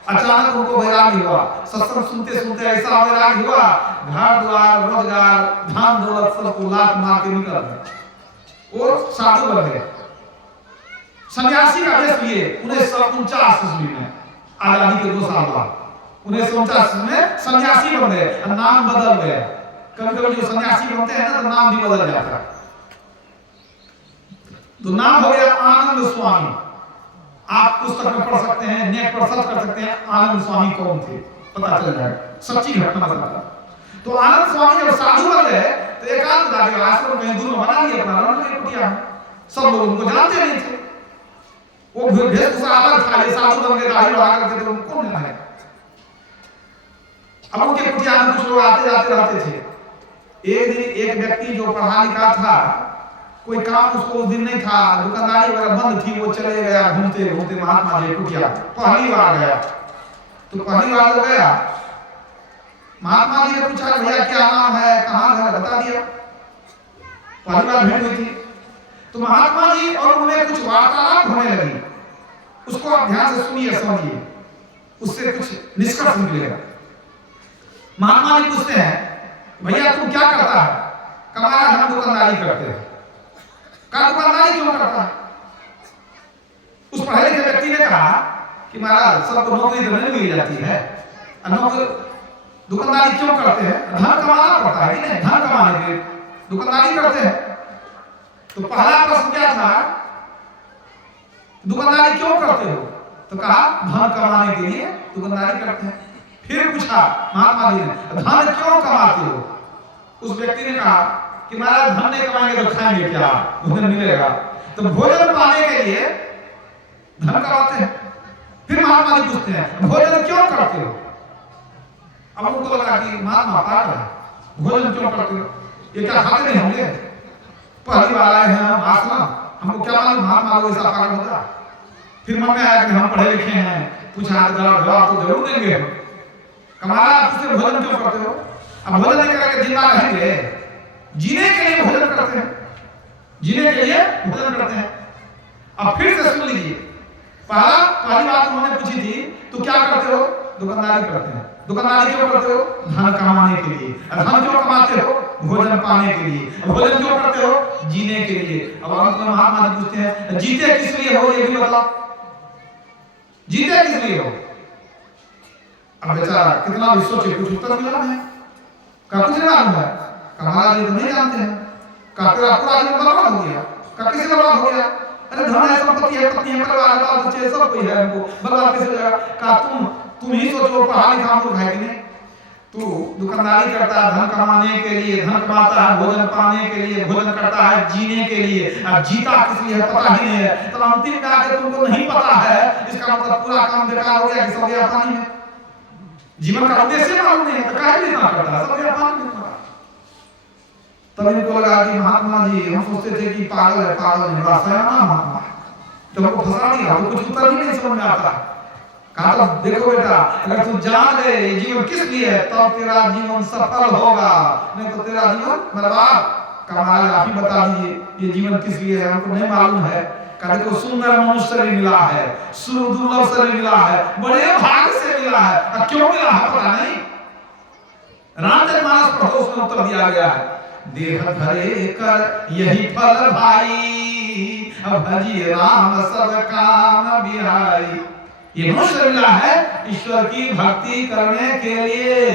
अचानक उनको वैराग्य हुआ, सत्संग सुनते सुनते ऐसा वैराग्य हुआ, घर द्वार रोजगार धन दौलत सबको लात मार के निकल गए, और साधु बन गए। सन्यासी का वेश लिए 1949 ईस्वी में, आजादी के 2 साल बाद 1949 में सन्यासी बन गए, नाम बदल गया। कभी कभी जो सन्यासी बनते हैं ना तो नाम भी बदल जाता है, तो नाम हो गया आनंद स्वामी। आप पुस्तक में पढ़ सकते हैं, नेट पर सर्च कर सकते हैं आनंद स्वामी कौन थे, पता चल जाएगा, सच्ची घटना बताता। तो आनंद स्वामी जब साधु बन गए तो एकांत जाके आश्रम कहीं दूर में बना लिया अपना, रण में कुटिया में। सब लोग उनको जानते नहीं थे, वो वेशभूषा अलग था, ये साधु बन गए दाढ़ी बढ़ा करके, तो उनको कौन जाने। अब उनके कुटिया में कुछ लोग आते जाते रहते थे। एक दिन एक व्यक्ति जो पढ़ा लिखा था कोई काम उसको उस दिन नहीं था, दुकानदारी वगैरह बंद थी, वो चले गया घूमते घूमते महात्मा जी कुटिया, पहली बार गया। तो पहली बार जो गया, महात्मा जी ने पूछा भैया क्या नाम है, कहाँ घर, बता दिया। पहली बार भेंट हुई थी। तो महात्मा जी और उनमें कुछ वार्तालाप होने लगी, उसको आप ध्यान से सुनिए, समझिए, उससे कुछ निष्कर्ष निकलेगा। महात्मा जी पूछते हैं भैया तुम क्या करता है? कमाया हम दुकानदारी करते हैं। का दुकानदारी क्यों करता है? उस पढ़े लिखे व्यक्ति ने कहा कि महाराज सबको नौकरी तो नहीं मिल जाती है, नौकरी दुकानदारी क्यों करते हैं? धन कमाना पड़ता है कि नहीं, धन कमाने के लिए दुकानदारी करते हैं। तो पहला प्रश्न क्या था, दुकानदारी क्यों करते हो? तो कहा धन कमाने के लिए दुकानदारी करते हैं। फिर पूछा महात्मा जी ने धन क्यों कमाते हो? उस व्यक्ति ने कहा कि महाराज धन नहीं कमाएंगे तो खाएंगे क्या, भोजन मिलेगा, तो भोजन पाने के लिए धन कमाते हैं। फिर महात्मा जी पूछते हैं भोजन क्यों करते हो? अब उनको लगा कि महात्मा पागल है, भोजन क्यों करते हो, ये क्या खाते नहीं होंगे, पहली बार आए हैं हम आश्रम, हमको क्या मालूम महात्मा लोग ऐसा पागल होता। फिर मन में आया कि हम पढ़े लिखे हैं, पूछा जवाब तो जरूर देंगे। कमाला पूछते भोजन क्यों करते हो? अब भोजन नहीं करके जिंदा रहेंगे, जीने के लिए भोजन करते हैं, जीने के लिए भोजन करते हैं। अब फिर से सुन लीजिए, पहली बात उन्होंने पूछी थी तो क्या करते हो? दुकानदारी करते हैं। दुकानदारी क्यों करते हो? धन कमाने के लिए। धन क्यों कमाते हो? भोजन पाने के लिए। भोजन क्यों करते हो? जीने के लिए। अब अंत में महात्मा जी पूछते हैं जीते किस लिए हो, ये भी बताओ, जीते किस लिए हो? अब बेचारा कितना भी सोचे कुछ उत्तर मिला है, का कुछ नहीं मालूम है, महाराज जी तो नहीं जानते हैं, का तेरा पूरा जीवन बर्बाद हो गया, का किसी बर्बाद हो गया, अरे धन है, संपत्ति है, पत्नी है, परिवार है, बाल बच्चे सब कोई है, हमको बर्बाद कैसे हो जाएगा? का तुम ही सोचो, पढ़ा लिखा मूर्ख है कि नहीं? तू दुकानदारी करता है धन कमाने के लिए, धन कमाता है भोजन पाने के लिए, भोजन करता है जीने के लिए, अब जीता किस लिए है पता ही नहीं है, तो अंतिम में आके तुमको नहीं पता है, इसका मतलब पूरा काम बेकार हो गया कि सब गया पानी में, जीवन का उद्देश्य मालूम नहीं है, तो काहे लिए इतना करता है, सब गया पानी में। तब इनको लगा कि महात्मा जी, हम सोचते थे कि पागल है, पागल नहीं, बड़ा सयाना महात्मा, तो हमको फंसा दिया, तो कुछ उत्तर ही नहीं समझ में आता। कहा तो देखो बेटा, अगर तू जान ले ये जीवन किस लिए है, तब तेरा जीवन सफल होगा, नहीं तो तेरा जीवन बर्बाद। कमाल, आप ही बता दीजिए ये जीवन किस लिए है, हमको नहीं मालूम है। कहते को सुंदर मनुष्य शरीर मिला है, दुर्लभ शरीर मिला है, बड़े भाग्य से मिला है, अब क्यों मिला है पता नहीं। रामचरितमानस पढ़ो, उसमें उत्तर दिया गया है, देह धरे कर यही फल भाई, अब भजिए राम सब काम बिहाई। ये मनुष्य मिला है ईश्वर की भक्ति करने के लिए,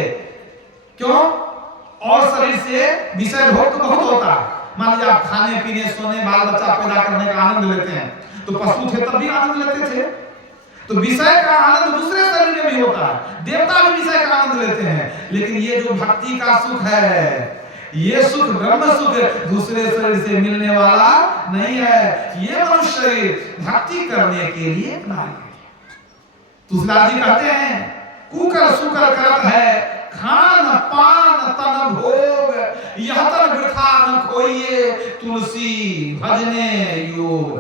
क्यों? और शरीर से विषय भोग तो बहुत होता है, मान लीजिए आप खाने पीने सोने बाल बच्चा पैदा करने का आनंद लेते हैं, तो पशु थे तब भी आनंद लेते थे, तो विषय का आनंद दूसरे शरीर में भी होता है, देवता भी विषय का आनंद लेते हैं, लेकिन ये जो भक्ति का सुख है, ये सुख ब्रह्म सुख दूसरे शरीर से मिलने वाला नहीं है, ये मनुष्य शरीर भक्ति करने के लिए बनाया। तुलसीदास जी कहते हैं कुकर सुकर करत है, खान पान तन भोग, यह तन वृथा न खोइए, तुलसी भजने योग।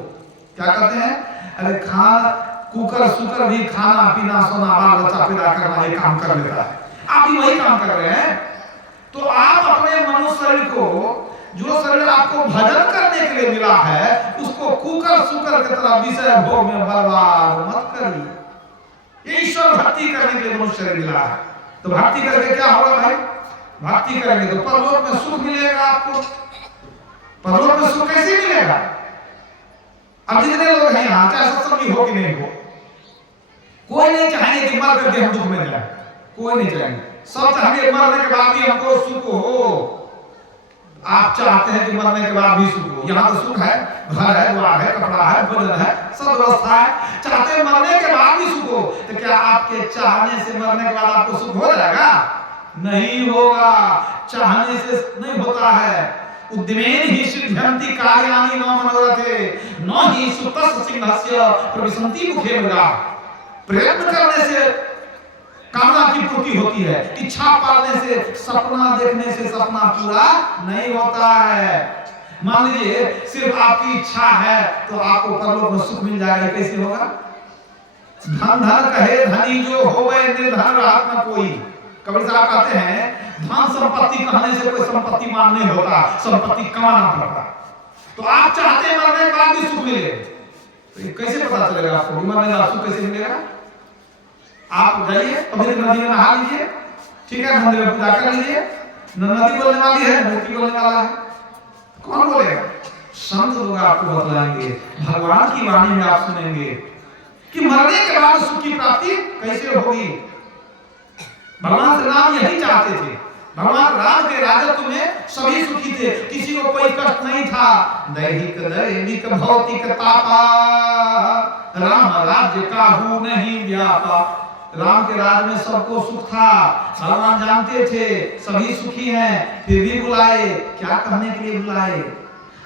क्या कहते हैं? अरे खान कुकर सुकर भी खाना पीना सोना बाल बच्चा पैदा करना ये काम कर लेता है, आप भी वही काम कर रहे हैं। तो आप अपने मनुष्य शरीर को, जो शरीर आपको भजन करने के लिए मिला है, उसको कुकर सुकर की तरह विषय भोग में बर्बाद मत करिए। ये ईश्वर भक्ति करने के लिए मनुष्य शरीर मिला है, तो भक्ति करके क्या होगा भाई? भक्ति करेंगे तो परलोक में सुख मिलेगा आपको। परलोक में सुख कैसे मिलेगा? अब जितने लोग हैं यहाँ, चाहे सत्संगी हो कि नहीं हो, कोई नहीं चाहेंगे कि मर करके हम दुख में जाए, कोई नहीं चाहेंगे, सब चाहेंगे मरने के बाद भी हमको सुख हो। आप चाहते हैं कि मरने के बाद भी सुख हो, यहाँ तो सुख है, घर है, द्वार है, कपड़ा है, भोजन है, सब व्यवस्था है, चाहते हैं मरने के बाद भी सुख हो, तो क्या आपके चाहने से मरने के बाद आपको सुख हो जाएगा? नहीं होगा, चाहने से नहीं होता है। उद्यमेन ही सिद्ध्यन्ति कार्याणि न मनोरथे, न ही सुतस्य सिंहस्य प्रविशन्ति मुखे मृगा। प्रयत्न करने से कामना की पूर्ति होती है, इच्छा पालने से, सपना देखने से सपना पूरा नहीं होता है। मान लीजिए सिर्फ आपकी इच्छा है तो आपको परलोक में सुख मिल जाएगा, कैसे होगा? धन धन कहे धनी जो होवे निर्धन रात न कोई। कबीर साहब कहते हैं धन संपत्ति कहने से कोई संपत्ति मान नहीं होता, संपत्ति कमाना पड़ता। तो आप चाहते हैं मरने के बाद भी सुख मिले, तो ये कैसे पता चलेगा आपको मरने के बाद सुख कैसे मिलेगा? आप जाइए पवित्र नदी में नहा लीजिए, ठीक है, मंदिर में पूजा कर लीजिए। नदी बोलने वाली है, मूर्ति बोलने वाला है, कौन बोलेगा? संत लोग आपको बतलाएंगे, भगवान की वाणी में आप सुनेंगे कि मरने के बाद सुख की प्राप्ति कैसे होगी। भगवान श्री राम यही चाहते थे। भगवान राम के राजत्व में सभी सुखी थे, किसी को कोई कष्ट नहीं था। दैहिक दैविक भौतिक तापा राम राज्य काहू नहीं व्यापा। राम के राज में सबको सुख था, भगवान जानते थे सभी सुखी हैं, फिर भी बुलाए। क्या कहने के लिए बुलाए?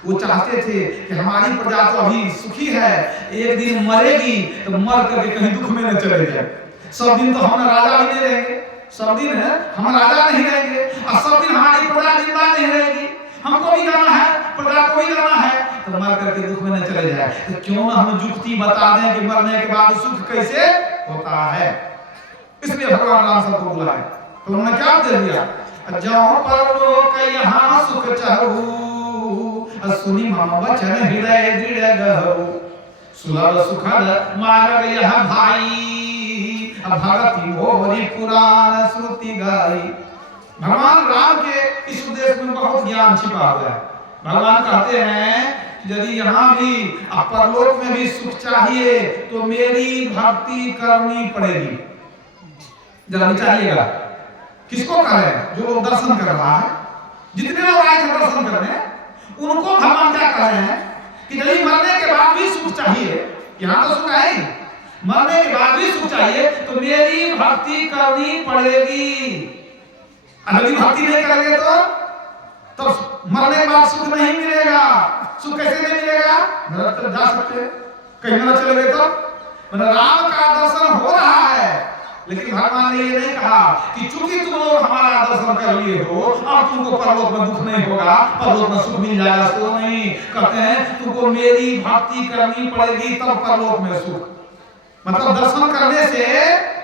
वो चाहते थे कि हमारी प्रजा तो अभी सुखी है, एक दिन मरेगी तो मर करके कहीं दुख में न चले जाए। सब दिन तो हम राजा भी नहीं रहेंगे, सब दिन हम राजा नहीं रहेंगे, और सब दिन हमारी प्रजा जिंदा नहीं रहेगी। हमको भी जाना है, प्रजा को भी जाना है, तो मर करके दुख में न चले जाए। तो क्यों न हम जुक्ति बता दें कि मरने के बाद सुख कैसे होता है। इसलिए भगवान राम सबको बुलाए। तो उन्होंने क्या दे दिया? जो परलोक यहाँ सुख चाहू सुनी मम वचन हृदय दृढ़ गहु सुलभ सुखद मार्ग यह भाई भगति मोरी पुराण श्रुति गाई। भगवान राम के इस उद्देश्य में बहुत ज्ञान छिपा हुआ है। भगवान कहते हैं यदि यहाँ भी परलोक में भी सुख चाहिए तो मेरी भक्ति करनी पड़ेगी। जरा विचारिएगा, किसको करें? जो लोग दर्शन कर रहा है, जितने लोग आए थे दर्शन करने, उनको भगवान क्या कह रहे हैं कि यदि मरने के बाद भी सुख चाहिए, यहाँ तो सुख है, मरने के बाद भी सुख चाहिए तो मेरी भक्ति करनी पड़ेगी। यदि भक्ति नहीं करेंगे तो मरने के बाद सुख नहीं मिलेगा। सुख कैसे नहीं मिलेगा? नरक तक जा सकते हैं, कहीं नरक चले गए तो। राम का दर्शन हो रहा है, लेकिन भगवान ने ये नहीं कहा कि चूंकि तुम लोग हमारा दर्शन कर लिए हो अब तुमको परलोक में दुख नहीं होगा, परलोक में सुख मिल जाएगा। तो नहीं, कहते हैं तुमको मेरी भक्ति करनी पड़ेगी तब परलोक में सुख। मतलब दर्शन करने से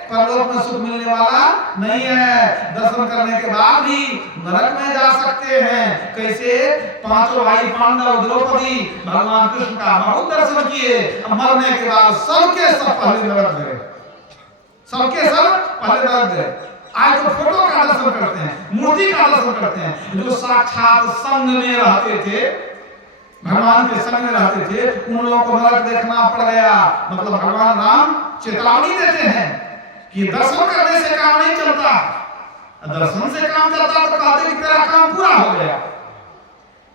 परलोक में सुख मिलने वाला नहीं है। दर्शन करने के बाद भी नरक में जा सकते हैं। कैसे? पांचों भाई पांडव, द्रौपदी, भगवान कृष्ण का बहुत दर्शन किए, मरने के बाद सबके सब पहले नरक गए, सबके सब पहले नरक गए। आज तो फोटो का दर्शन करते हैं, मूर्ति का दर्शन करते हैं। जो साक्षात संग में रहते थे, भगवान के संग में रहते थे, उन लोगों को नरक देखना पड़ गया। मतलब भगवान राम चेतावनी देते हैं कि दर्शन करने से काम नहीं चलता। दर्शन से काम चलता तो कहते कि तेरा काम पूरा हो गया,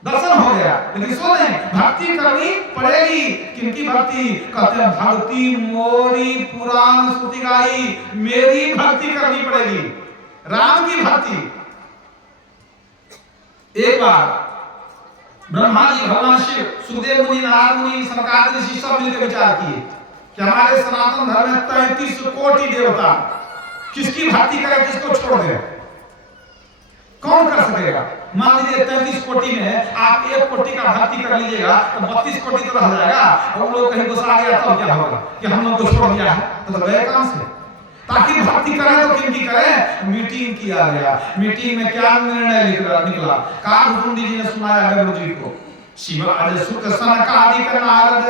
दर्शन हो गया। लेकिन सो नहीं, भक्ति करनी पड़ेगी। किनकी भक्ति? कहते हैं भक्ति मोरी पुराण श्रुति गाई। मेरी भक्ति करनी पड़ेगी, राम की भक्ति। एक बार ब्रह्मा जी, भगवान शिव, सुखदेव मुनि, नारद मुनि, सनकादिक ऋषि सब मिलकर विचार किए कि हमारे सनातन धर्म में 33 कोटि देवता, किसकी भक्ति करें, किसको छोड़ दें? कौन कर सकेगा? मान लीजिए 33 कोटि में आप 1 कोटि का भक्ति कर लीजिएगा तो 32 कोटि तो रह जाएगा। और लोग कहीं घुसा गया तो क्या होगा कि हम लोग को छोड़ दिया है, तो गए कहां से? ताकि भक्ति करें तो किनकी करें? मीटिंग किया गया। मीटिंग में क्या निर्णय निकला? कागभूषुंडी जी ने सुनाया गरुड़ जी को, शिव आज सुख सनकादिक नारद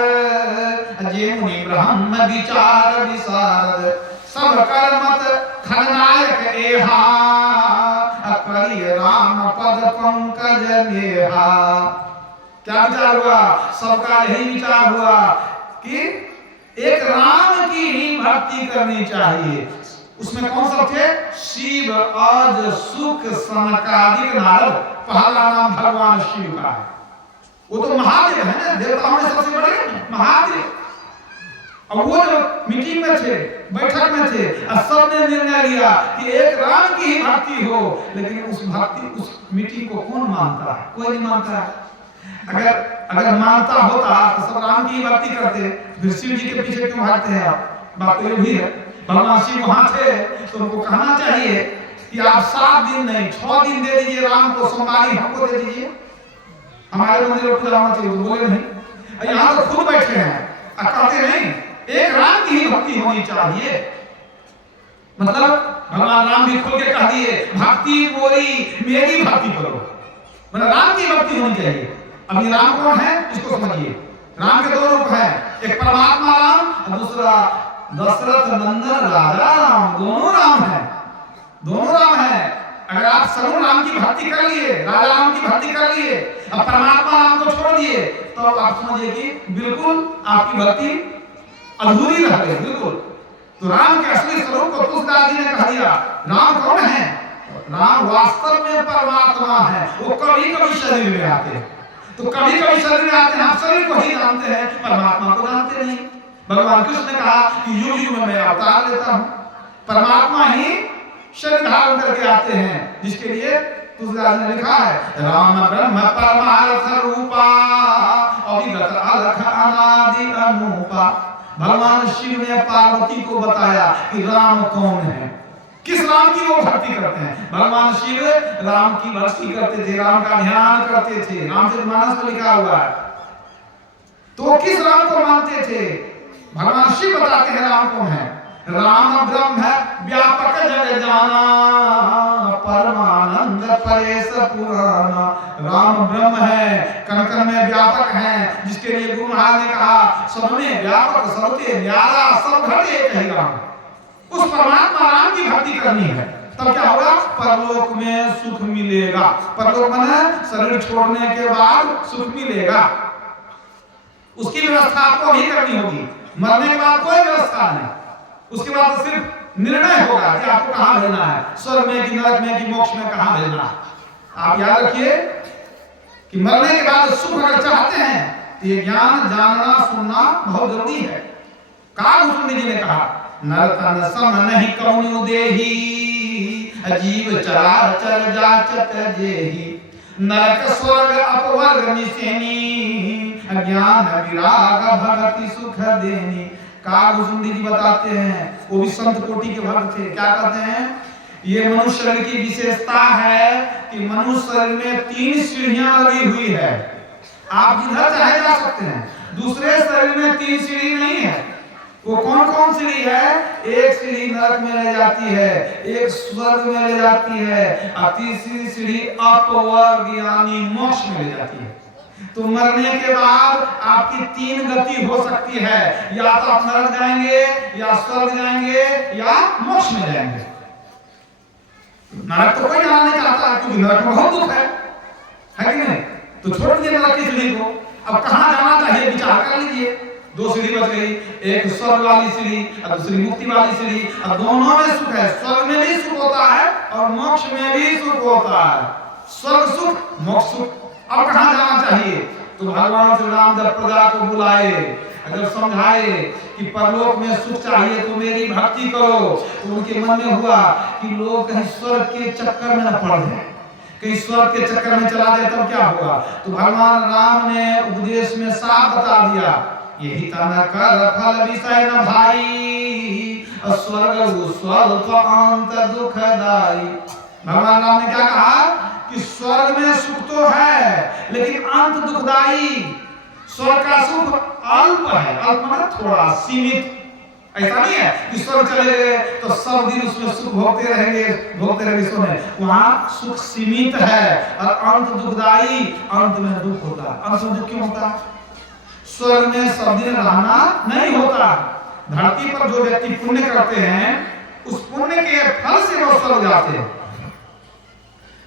अजय मुनि ब्रह्म विचार विशारद सब कर्मत खलनायक एहा करी राम पद पंकज नेहा। क्या विचार हुआ? सबका यही विचार हुआ कि एक राम की ही भक्ति करनी चाहिए। उसमें कौन सब थे? शिव आज सुख सनकादिक नारद। पहला नाम भगवान शिव का है, वो तो महादेव है ना, देवताओं में सबसे बड़े महादेव। और वो जो मीटिंग में थे, बैठक में थे, सब ने निर्णय लिया कि एक राम की ही भक्ति हो। लेकिन उस मीटिंग को कौन मानता है? कोई नहीं मानता है। अगर मानता होता तो सब राम की ही भक्ति करते, फिर शिव जी के पीछे क्यों भागते हैं आप? बात तो ये भी है, भगवान शिव वहां थे तो उनको कहना चाहिए कि आप 7 दिन नहीं 6 दिन दे दीजिए राम को, सोमवारी हमको दे दीजिए। हमारे मंदिर में पूजा होना चाहिए, तो बोले नहीं। यहाँ तो खुद बैठे हैं और कहते नहीं एक राम की ही भक्ति होनी चाहिए। मतलब भगवान राम भी खुल के कह दिए भक्ति बोरी मेरी भक्ति करो, मतलब राम की भक्ति होनी चाहिए। अब ये राम कौन है इसको समझिए। राम के दो रूप हैं, एक परमात्मा राम और दूसरा दशरथ नंदन राजा राम। दोनों राम है, दोनों राम है। अगर आप सगुण राम की भक्ति कर लिए, राजा राम की भक्ति कर लिए, अब परमात्मा राम को छोड़ दिए, तो आप समझिए कि बिल्कुल आपकी भक्ति अधूरी रह गई बिल्कुल। तो राम के असली स्वरूप को तुलसीदास जी ने कह दिया। राम कौन है? राम वास्तव में परमात्मा है। वो कभी कभी शरीर में आते हैं, तो कभी कभी शरीर में आते हैं, आप शरीर को ही जानते हैं, परमात्मा को जानते नहीं। भगवान कृष्ण ने कहा कि युग युग में मैं अवतार लेता हूं, परमात्मा ही शरीर धारण करके आते हैं, जिसके लिए तुलसीदास ने लिखा है राम ब्रह्म परमार्थ रूपा अविगत अलख अनादि अनूपा। भगवान शिव ने पार्वती को बताया कि राम कौन है, किस राम की वो भक्ति करते हैं। भगवान शिव राम की भक्ति करते थे, राम का ध्यान करते थे, रामचरितमानस में लिखा हुआ है। तो किस राम को मानते थे? भगवान शिव बताते हैं राम कौन है। राम ब्रह्म है व्यापक जग जाना परमानंद परेश पुराना। राम ब्रह्म है, कण कण में व्यापक है, जिसके लिए गुरु महाराज ने कहा सब में व्यापक सबते न्यारा सब घटे कहीं राम। उस परमात्मा राम की भक्ति करनी है, तब क्या होगा? परलोक में सुख मिलेगा। परलोक माने शरीर छोड़ने के बाद सुख मिलेगा, उसकी व्यवस्था आपको भी करनी होगी। मरने के बाद कोई व्यवस्था नहीं, उसके बाद तो सिर्फ निर्णय होगा कि आपको कहां भेजना है, स्वर्ग में कि नरक में कि मोक्ष में कहां भेजना है। आप याद रखिए कि मरने के बाद सुख अगर चाहते हैं तो ये ज्ञान जानना सुनना बहुत जरूरी है। कालभूषण जी ने कहा नरतन सम नहीं कौनु देही अजीव चराचर जाचत जेहि। नरक स्वर्ग अपवर्ग निसेनी अज्ञान विराग भगति सुख देनी। कालभूषण जी बताते हैं, वो भी संत कोटि के भक्त थे। क्या कहते हैं? ये मनुष्य शरीर की विशेषता है कि मनुष्य शरीर में 3 सीढ़ियां लगी हुई है। आप जिधर चाहे जा सकते हैं, दूसरे शरीर में 3 सीढ़ी नहीं है। वो कौन कौन सीढ़ी है? एक सीढ़ी नरक में ले जाती है, एक स्वर्ग में ले जाती है, और तीसरी सीढ़ी अपवर्ग यानी मोक्ष में ले जाती है। तो मरने के बाद आपकी 3 गति हो सकती है, या तो आप नरक जाएंगे, या स्वर्ग जाएंगे, या मोक्ष में जाएंगे। नरक तो कोई जाना नहीं चाहता, क्योंकि नरक में बहुत दुख है कि नहीं? तो छोड़ दीजिए नरक की सीढ़ी को, अब कहां जाना चाहिए विचार कर लीजिए। 2 सीढ़ी बच गई, एक स्वर्ग वाली सीढ़ी और दूसरी मुक्ति वाली सीढ़ी। अब दोनों में सुख है, स्वर्ग में भी सुख होता है और मोक्ष में भी सुख होता है। स्वर्ग सुख मोक्ष सुख। अब कहां जाना चाहिए? तो भगवान श्री राम जब प्रजा को बुलाए, जब समझाए कि परलोक में सुख चाहिए तो मेरी भक्ति करो, तो उनके मन में हुआ कि लोग कहीं स्वर्ग के चक्कर में न पड़ जाए, कहीं स्वर्ग के चक्कर में चला जाए तब क्या होगा। तो भगवान राम ने उपदेश में साफ बता दिया यही तना कर फल विषय न भाई स्वर्ग स्वल्प अंत दुखदाई। भगवान राम ने क्या कहा कि स्वर्ग में सुख तो है लेकिन अंत दुखदाई। स्वर्ग का सुख अल्प है, अल्प मतलब थोड़ा सीमित। ऐसा नहीं है कि स्वर्ग चले गए तो सब दिन उसमें सुख भोगते रहेंगे सोने। वहां सुख सीमित है और अंत दुखदाई, अंत में दुख होता है। अंत में दुख क्यों होता है? स्वर्ग में सब दिन रहना नहीं होता। धरती पर जो व्यक्ति पुण्य करते हैं उस पुण्य के फल से वो स्वर्ग जाते हैं।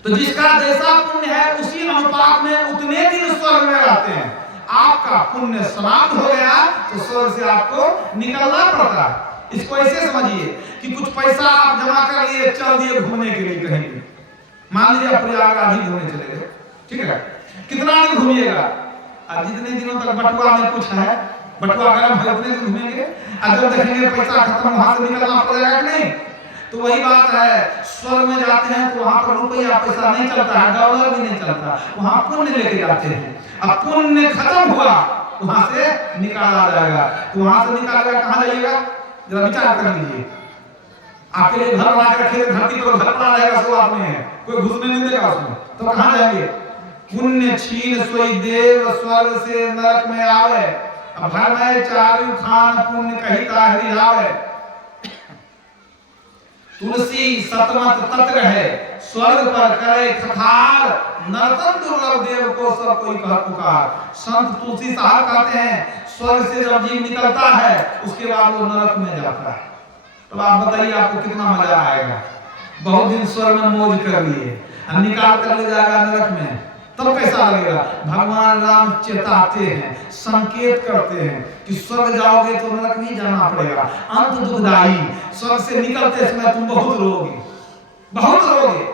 तो जिसका जैसा पुण्य है उसी अनुपात में उतने दिन स्वर्ग में रहते हैं। आपका पुण्य समाप्त हो गया तो स्वर्ग से आपको निकलना पड़ता है। इसको ऐसे समझिए कि कुछ पैसा आप जमा कर लिए, चल दिए घूमने के लिए कहीं भी। मान लीजिए आप प्रयागराज ही घूमने चले गए, ठीक है, कितना दिन घूमिएगा? जितने दिनों तक बटुआ में कुछ है, बटुआ गर्म है, उतने दिन घूमेंगे। जब देखेंगे पैसा खत्म, वहां से निकलना पड़ेगा कि नहीं? तो वही बात है, स्वर्ग में जाते हैं तो वहां पर रुपया पैसा नहीं चलता है, डॉलर भी नहीं चलता, वहां पुण्य लेके जाते हैं। अब पुण्य खत्म हुआ वहां से निकाला जाएगा। तो वहां से निकालेगा कहां जाइएगा? जरा विचार कर लीजिए। आपके लिए घर बना के रखे धरती पर, घर बना रहेगा सो आपने, कोई घुसने नहीं देगा उसमें, तो कहां जाएंगे? पुण्य छीन सोई देव स्वर्ग से नरक में आवे। भर में चारु खान पुण्य कहिता हरि आवे। तुलसी सतमत तत्र है स्वर्ग पर करे खखार। नरतन दुर्लभ देव को सब कोई कह पुकार। संत तुलसी साहब कहते हैं स्वर्ग से जब जीव निकलता है उसके बाद वो नरक में जाता है। तो आप बताइए आपको कितना मजा आएगा। बहुत दिन स्वर्ग में मौज कर लिए, निकाल कर ले जाएगा नरक में, तब कैसा लगेगा। भगवान राम चेताते हैं, संकेत करते हैं कि स्वर्ग जाओगे तो नरक नहीं जाना पड़ेगा, अंत दुखदाई। स्वर्ग से निकलते समय तुम बहुत रोगे, बहुत रोगे।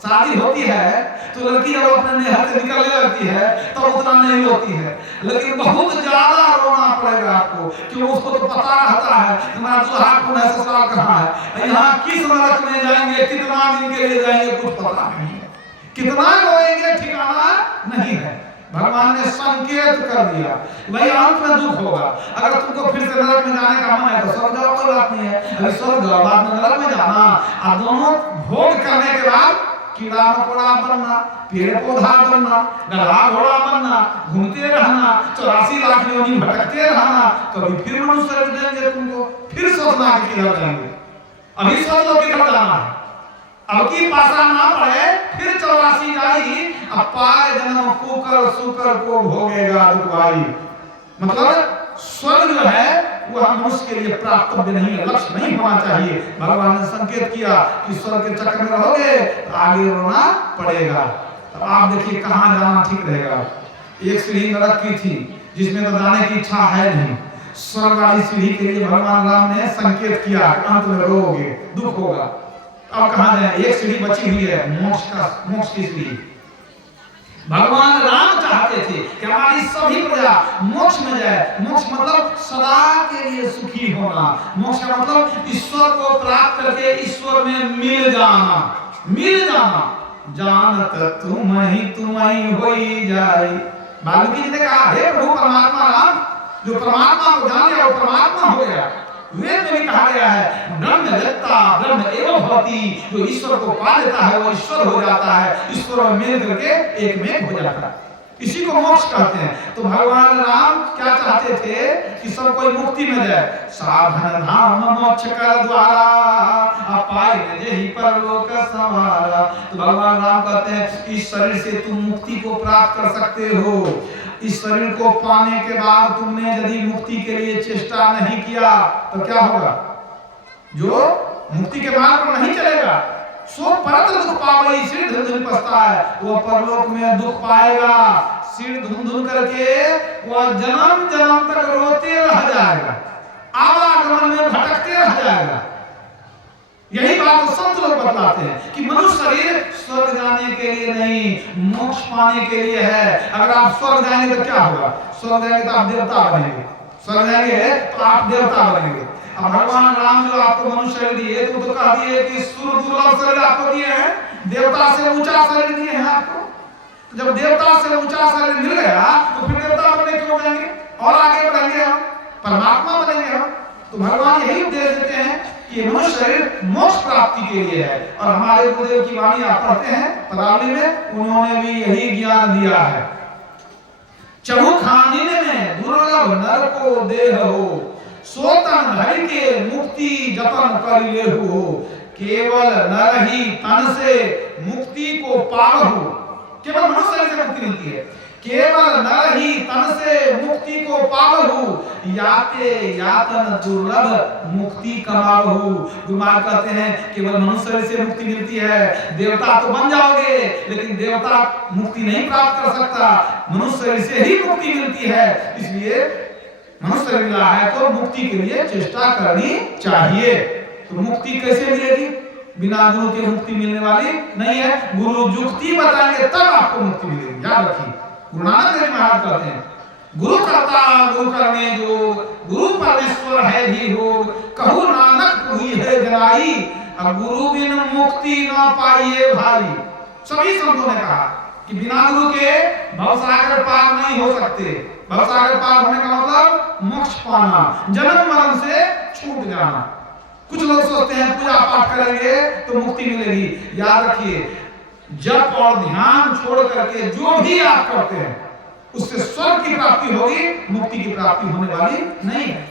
शादी होती है तो लड़की जब अपने नेहर से निकलने लगती है तो उतना नहीं होती है, लेकिन बहुत ज्यादा रोना पड़ेगा आपको, क्योंकि उसको तो पता रहता है हमारा दूल्हा कौन है, ससुराल कहाँ है, यहाँ किस नरक में जाएंगे, कितना दिन के लिए जाएंगे, कुछ पता नहीं है, कितना रोएंगे ठिकाना नहीं है। भगवान ने संकेत कर दिया भाई अंत में दुख होगा। अगर तुमको फिर से नरक में जाने का मन है तो स्वर्ग जाओ, कोई बात नहीं है। अभी स्वर्ग जाओ, बाद में नरक में जाना, और दोनों भोग करने के बाद कीड़ा मकोड़ा बनना, पेड़ पौधा बनना, गधा घोड़ा बनना, घूमते रहना, 84 लाख योनि भटकते रहना, कभी फिर मनुष्य देंगे तुमको, फिर सोचना कि किधर जाएंगे। अभी सोच लो किधर जाना है, अब की पासा ना पड़े फिर 84 जाई, अब पाए जन्म कुकर सुकर को भोगेगा दुखवाई। मतलब स्वर्ग जो है वो हम मनुष्य के लिए प्राप्तव्य नहीं है, लक्ष्य नहीं होना चाहिए। भगवान ने संकेत किया कि स्वर्ग के चक्कर में रहोगे तो आगे रोना पड़ेगा। तो आप देखिए कहाँ जाना ठीक रहेगा। एक सीढ़ी नरक की थी जिसमें तो जाने की इच्छा है नहीं, स्वर्ग वाली सीढ़ी के लिए भगवान राम ने संकेत किया अंत में रोगे, दुख होगा। अब कहाँ जाए, एक सीढ़ी बची हुई है मोक्ष की सीढ़ी। भगवान राम चाहते थे कि हमारी सभी प्रजा मोक्ष में जाए। मोक्ष मतलब सदा के लिए सुखी होना, मोक्ष का मतलब ईश्वर को प्राप्त करके ईश्वर में मिल जाना, मिल जाना। जानत तुम ही होई जाए। वाल्मीकि जी ने कहा हे प्रभु परमात्मा राम, जो परमात्मा को जान लिया वो परमात्मा हो गया। वेद में भी कहा गया है ब्रह्म वेत्ता ब्रह्म एवं भवति, जो ईश्वर को पा लेता है वो ईश्वर हो जाता है, ईश्वर में मिल करके एक में हो जाता है, इसी को मोक्ष कहते हैं। तो भगवान राम क्या चाहते थे कि सब कोई मुक्ति में जाए। साधन धाम मोक्ष कर द्वारा अपाय जेहि परलोक संवारा। तो भगवान राम कहते हैं इस शरीर से तुम मुक्ति को प्राप्त कर सकते हो। इस शरीर को पाने के बाद तुमने यदि मुक्ति के लिए चेष्टा नहीं किया तो क्या होगा। जो मुक्ति के मार्ग पर नहीं चलेगा सो परत दुख पावई, सिर धुन धुन पछता है, वो परलोक में दुख पाएगा। सिर धुन धुन करके वो जन्म जन्म तक रोते रह जाएगा, आवागमन में भटकते रह जाएगा। यही बात तो संत लोग बतलाते हैं कि मनुष्य शरीर स्वर्ग जाने के लिए नहीं, मोक्ष पाने के लिए है। अगर आप स्वर्ग जाएंगे तो क्या होगा, स्वर्ग जाएंगे तो आप देवता बनेंगे, स्वर्ग जाएंगे तो आप देवता बनेंगे। अब भगवान राम जो आपको मनुष्य शरीर दिए तो कह दिए कि सुर दुर्लभ शरीर आपको दिए हैं, देवता से ऊंचा शरीर दिए हैं आपको। तो जब देवता से ऊंचा शरीर मिल गया तो फिर देवता बनने क्यों जाएंगे और आगे बढ़ेंगे, हम परमात्मा बनेंगे हम। तो भगवान यही उपदेश देते हैं कि मनुष्य शरीर मोक्ष प्राप्ति के लिए है। और हमारे गुरुदेव की वाणी आप पढ़ते हैं पदावली में, उन्होंने भी यही ज्ञान दिया है। चहु खानिन में दुर्लभ नर को देह हो, सोतन धरि के मुक्ति जतन कर लेहु। केवल नर ही तन से मुक्ति को पावहु। केवल मनुष्य शरीर से मुक्ति मिलती है, केवल नर ही तन से मुक्ति को पावहु। याते यातन दुर्लभ मुक्ति कमावहु। गुरुमार कहते हैं केवल मनुष्य शरीर से मुक्ति मिलती है, देवता तो बन जाओगे लेकिन देवता मुक्ति नहीं प्राप्त कर सकता, मनुष्य शरीर से ही मुक्ति मिलती है। इसलिए मनुष्य शरीर मिला है तो मुक्ति के लिए चेष्टा करनी चाहिए। तो मुक्ति कैसे मिलेगी, बिना गुरु के मुक्ति मिलने वाली नहीं है। गुरु युक्ति बताएंगे तब आपको मुक्ति मिलेगी, याद रखिए। गुरु नानक देव महाराज कहते हैं गुरु करता गुरु करने जो, गुरु परमेश्वर है भी हो, कहू नानक हुई है जनाई, अब गुरु बिन मुक्ति ना पाइए भाई। सभी संतों ने कहा कि बिना गुरु के भवसागर पार नहीं हो सकते। भवसागर पार होने का मतलब मोक्ष पाना, जन्म मरण से छूट जाना। कुछ लोग सोचते हैं पूजा पाठ करेंगे तो मुक्ति मिलेगी, याद रखिए जप और ध्यान छोड़ करके जो भी आप करते हैं उससे स्वर्ग की प्राप्ति होगी, मुक्ति की प्राप्ति होने वाली नहीं है।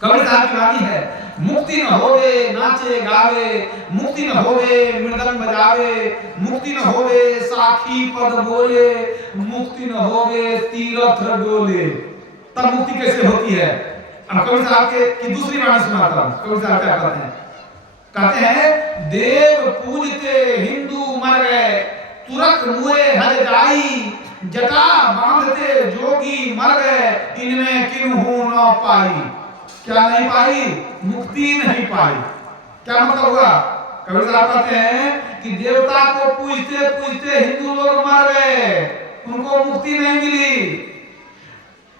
कबीर साहब की वाणी है, मुक्ति न होवे नाचे गावे, मुक्ति न होवे मृदंग बजावे, मुक्ति न होवे साखी पद बोले, मुक्ति न होवे तीर्थ डोले। तब मुक्ति कैसे होती है? अब कबीर साहब की दूसरी वाणी सुनाता हूं। कबीर साहब क्या कहते हैं? कहते हैं, देव पूजते हिंदू मर गए, तुरक मुए हर जाई, जटा बांधते जोगी मर गए, इनमें किन्हू न पाई। क्या नहीं पाई? मुक्ति नहीं पाई। क्या मतलब होगा? कबीर साहब कहते हैं कि देवता को पूजते पूजते हिंदू लोग मर गए, उनको मुक्ति नहीं मिली।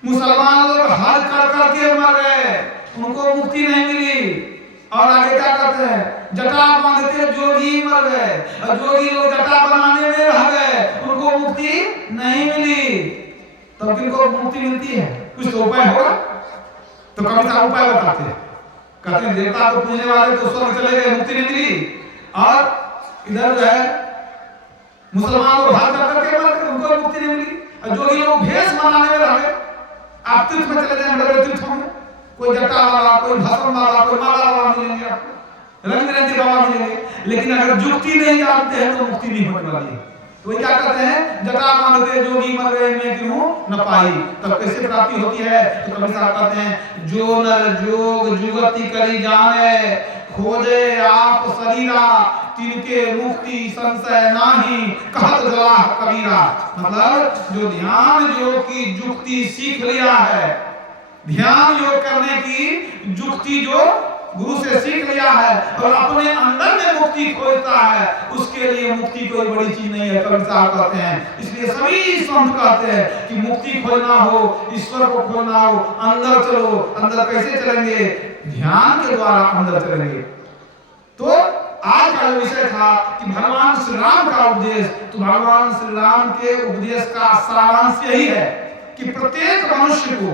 मुसलमान लोग हज कर करके मर गए, उनको मुक्ति नहीं मिली। और आगे क्या कहते हैं? जटा बांधते जोगी मर गए, और जोगी लोग जटा बनाने में रह गए, उनको मुक्ति नहीं मिली। तब किनको मुक्ति मिलती है? कुछ तो उपाय होगा। तो कबीर साहब उपाय बताते हैं, कहते हैं देवता को पूजने वाले तो स्वर्ग चले गए, मुक्ति नहीं मिली, और इधर जो है मुसलमान लोग हज कर करके मर गए, उनको मुक्ति नहीं मिली। और जोगी लोग भेष बनाने में रह गए। आप तीर्थ में चले जाए, बड़े बड़े तीर्थों में कोई जटा वाला, कोई भस्म वाला, कोई माला वाला मिलेंगे आपको, रंग बिरंगे बाबा मिलेंगे, लेकिन अगर जुक्ति नहीं जानते हैं तो मुक्ति नहीं होने वाली है। तो क्या कहते हैं? जटा बांधते जोगी मर गए, इनमें क्यों न पाई। तब कैसे प्राप्ति होती है? तो कबीर साहब कहते हैं, जो नर जोग जुगति करी जाने, खोजे आप शरीरा, तिनके मुक्ति संशय नाही, कहत जलाह कबीरा। मतलब जो ध्यान योग की जुक्ति सीख लिया है, ध्यान योग करने की जुक्ति जो गुरु से सीख लिया है और अपने अंदर में मुक्ति खोजता है, उसके लिए मुक्ति कोई बड़ी चीज नहीं है। कबीर साहब कहते हैं, इसलिए सभी संत कहते हैं कि मुक्ति खोजना हो, ईश्वर को खोजना हो, अंदर चलो। अंदर कैसे चलेंगे? ध्यान के द्वारा अंदर चलेंगे। तो आज का विषय था कि भगवान श्री राम का उपदेश। तो भगवान श्री राम के उपदेश का सारांश यही है कि प्रत्येक मनुष्य को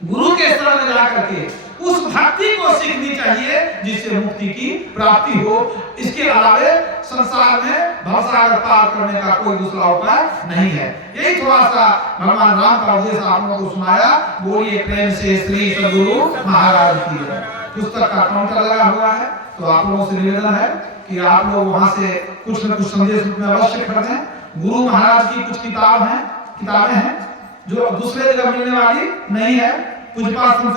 गुरु के शरण में जाकर के उस भक्ति को सीखनी चाहिए जिससे मुक्ति की प्राप्ति हो। इसके अलावे संसार में भवसागर पार करने का कोई दूसरा उपाय नहीं है। यही थोड़ा सा भगवान राम का उपदेश आप लोगों को सुनाया। बोलिए प्रेम से श्री सद्गुरु महाराज की। पुस्तक का काउंटर लगा हुआ है, तो आप लोगों से निवेदन है कि आप लोग वहां से कुछ न कुछ संदेश में अवश्य खरीदें। गुरु महाराज की कुछ किताबें हैं जो दूसरे जगह मिलने वाली नहीं है। पूज्यपाद संत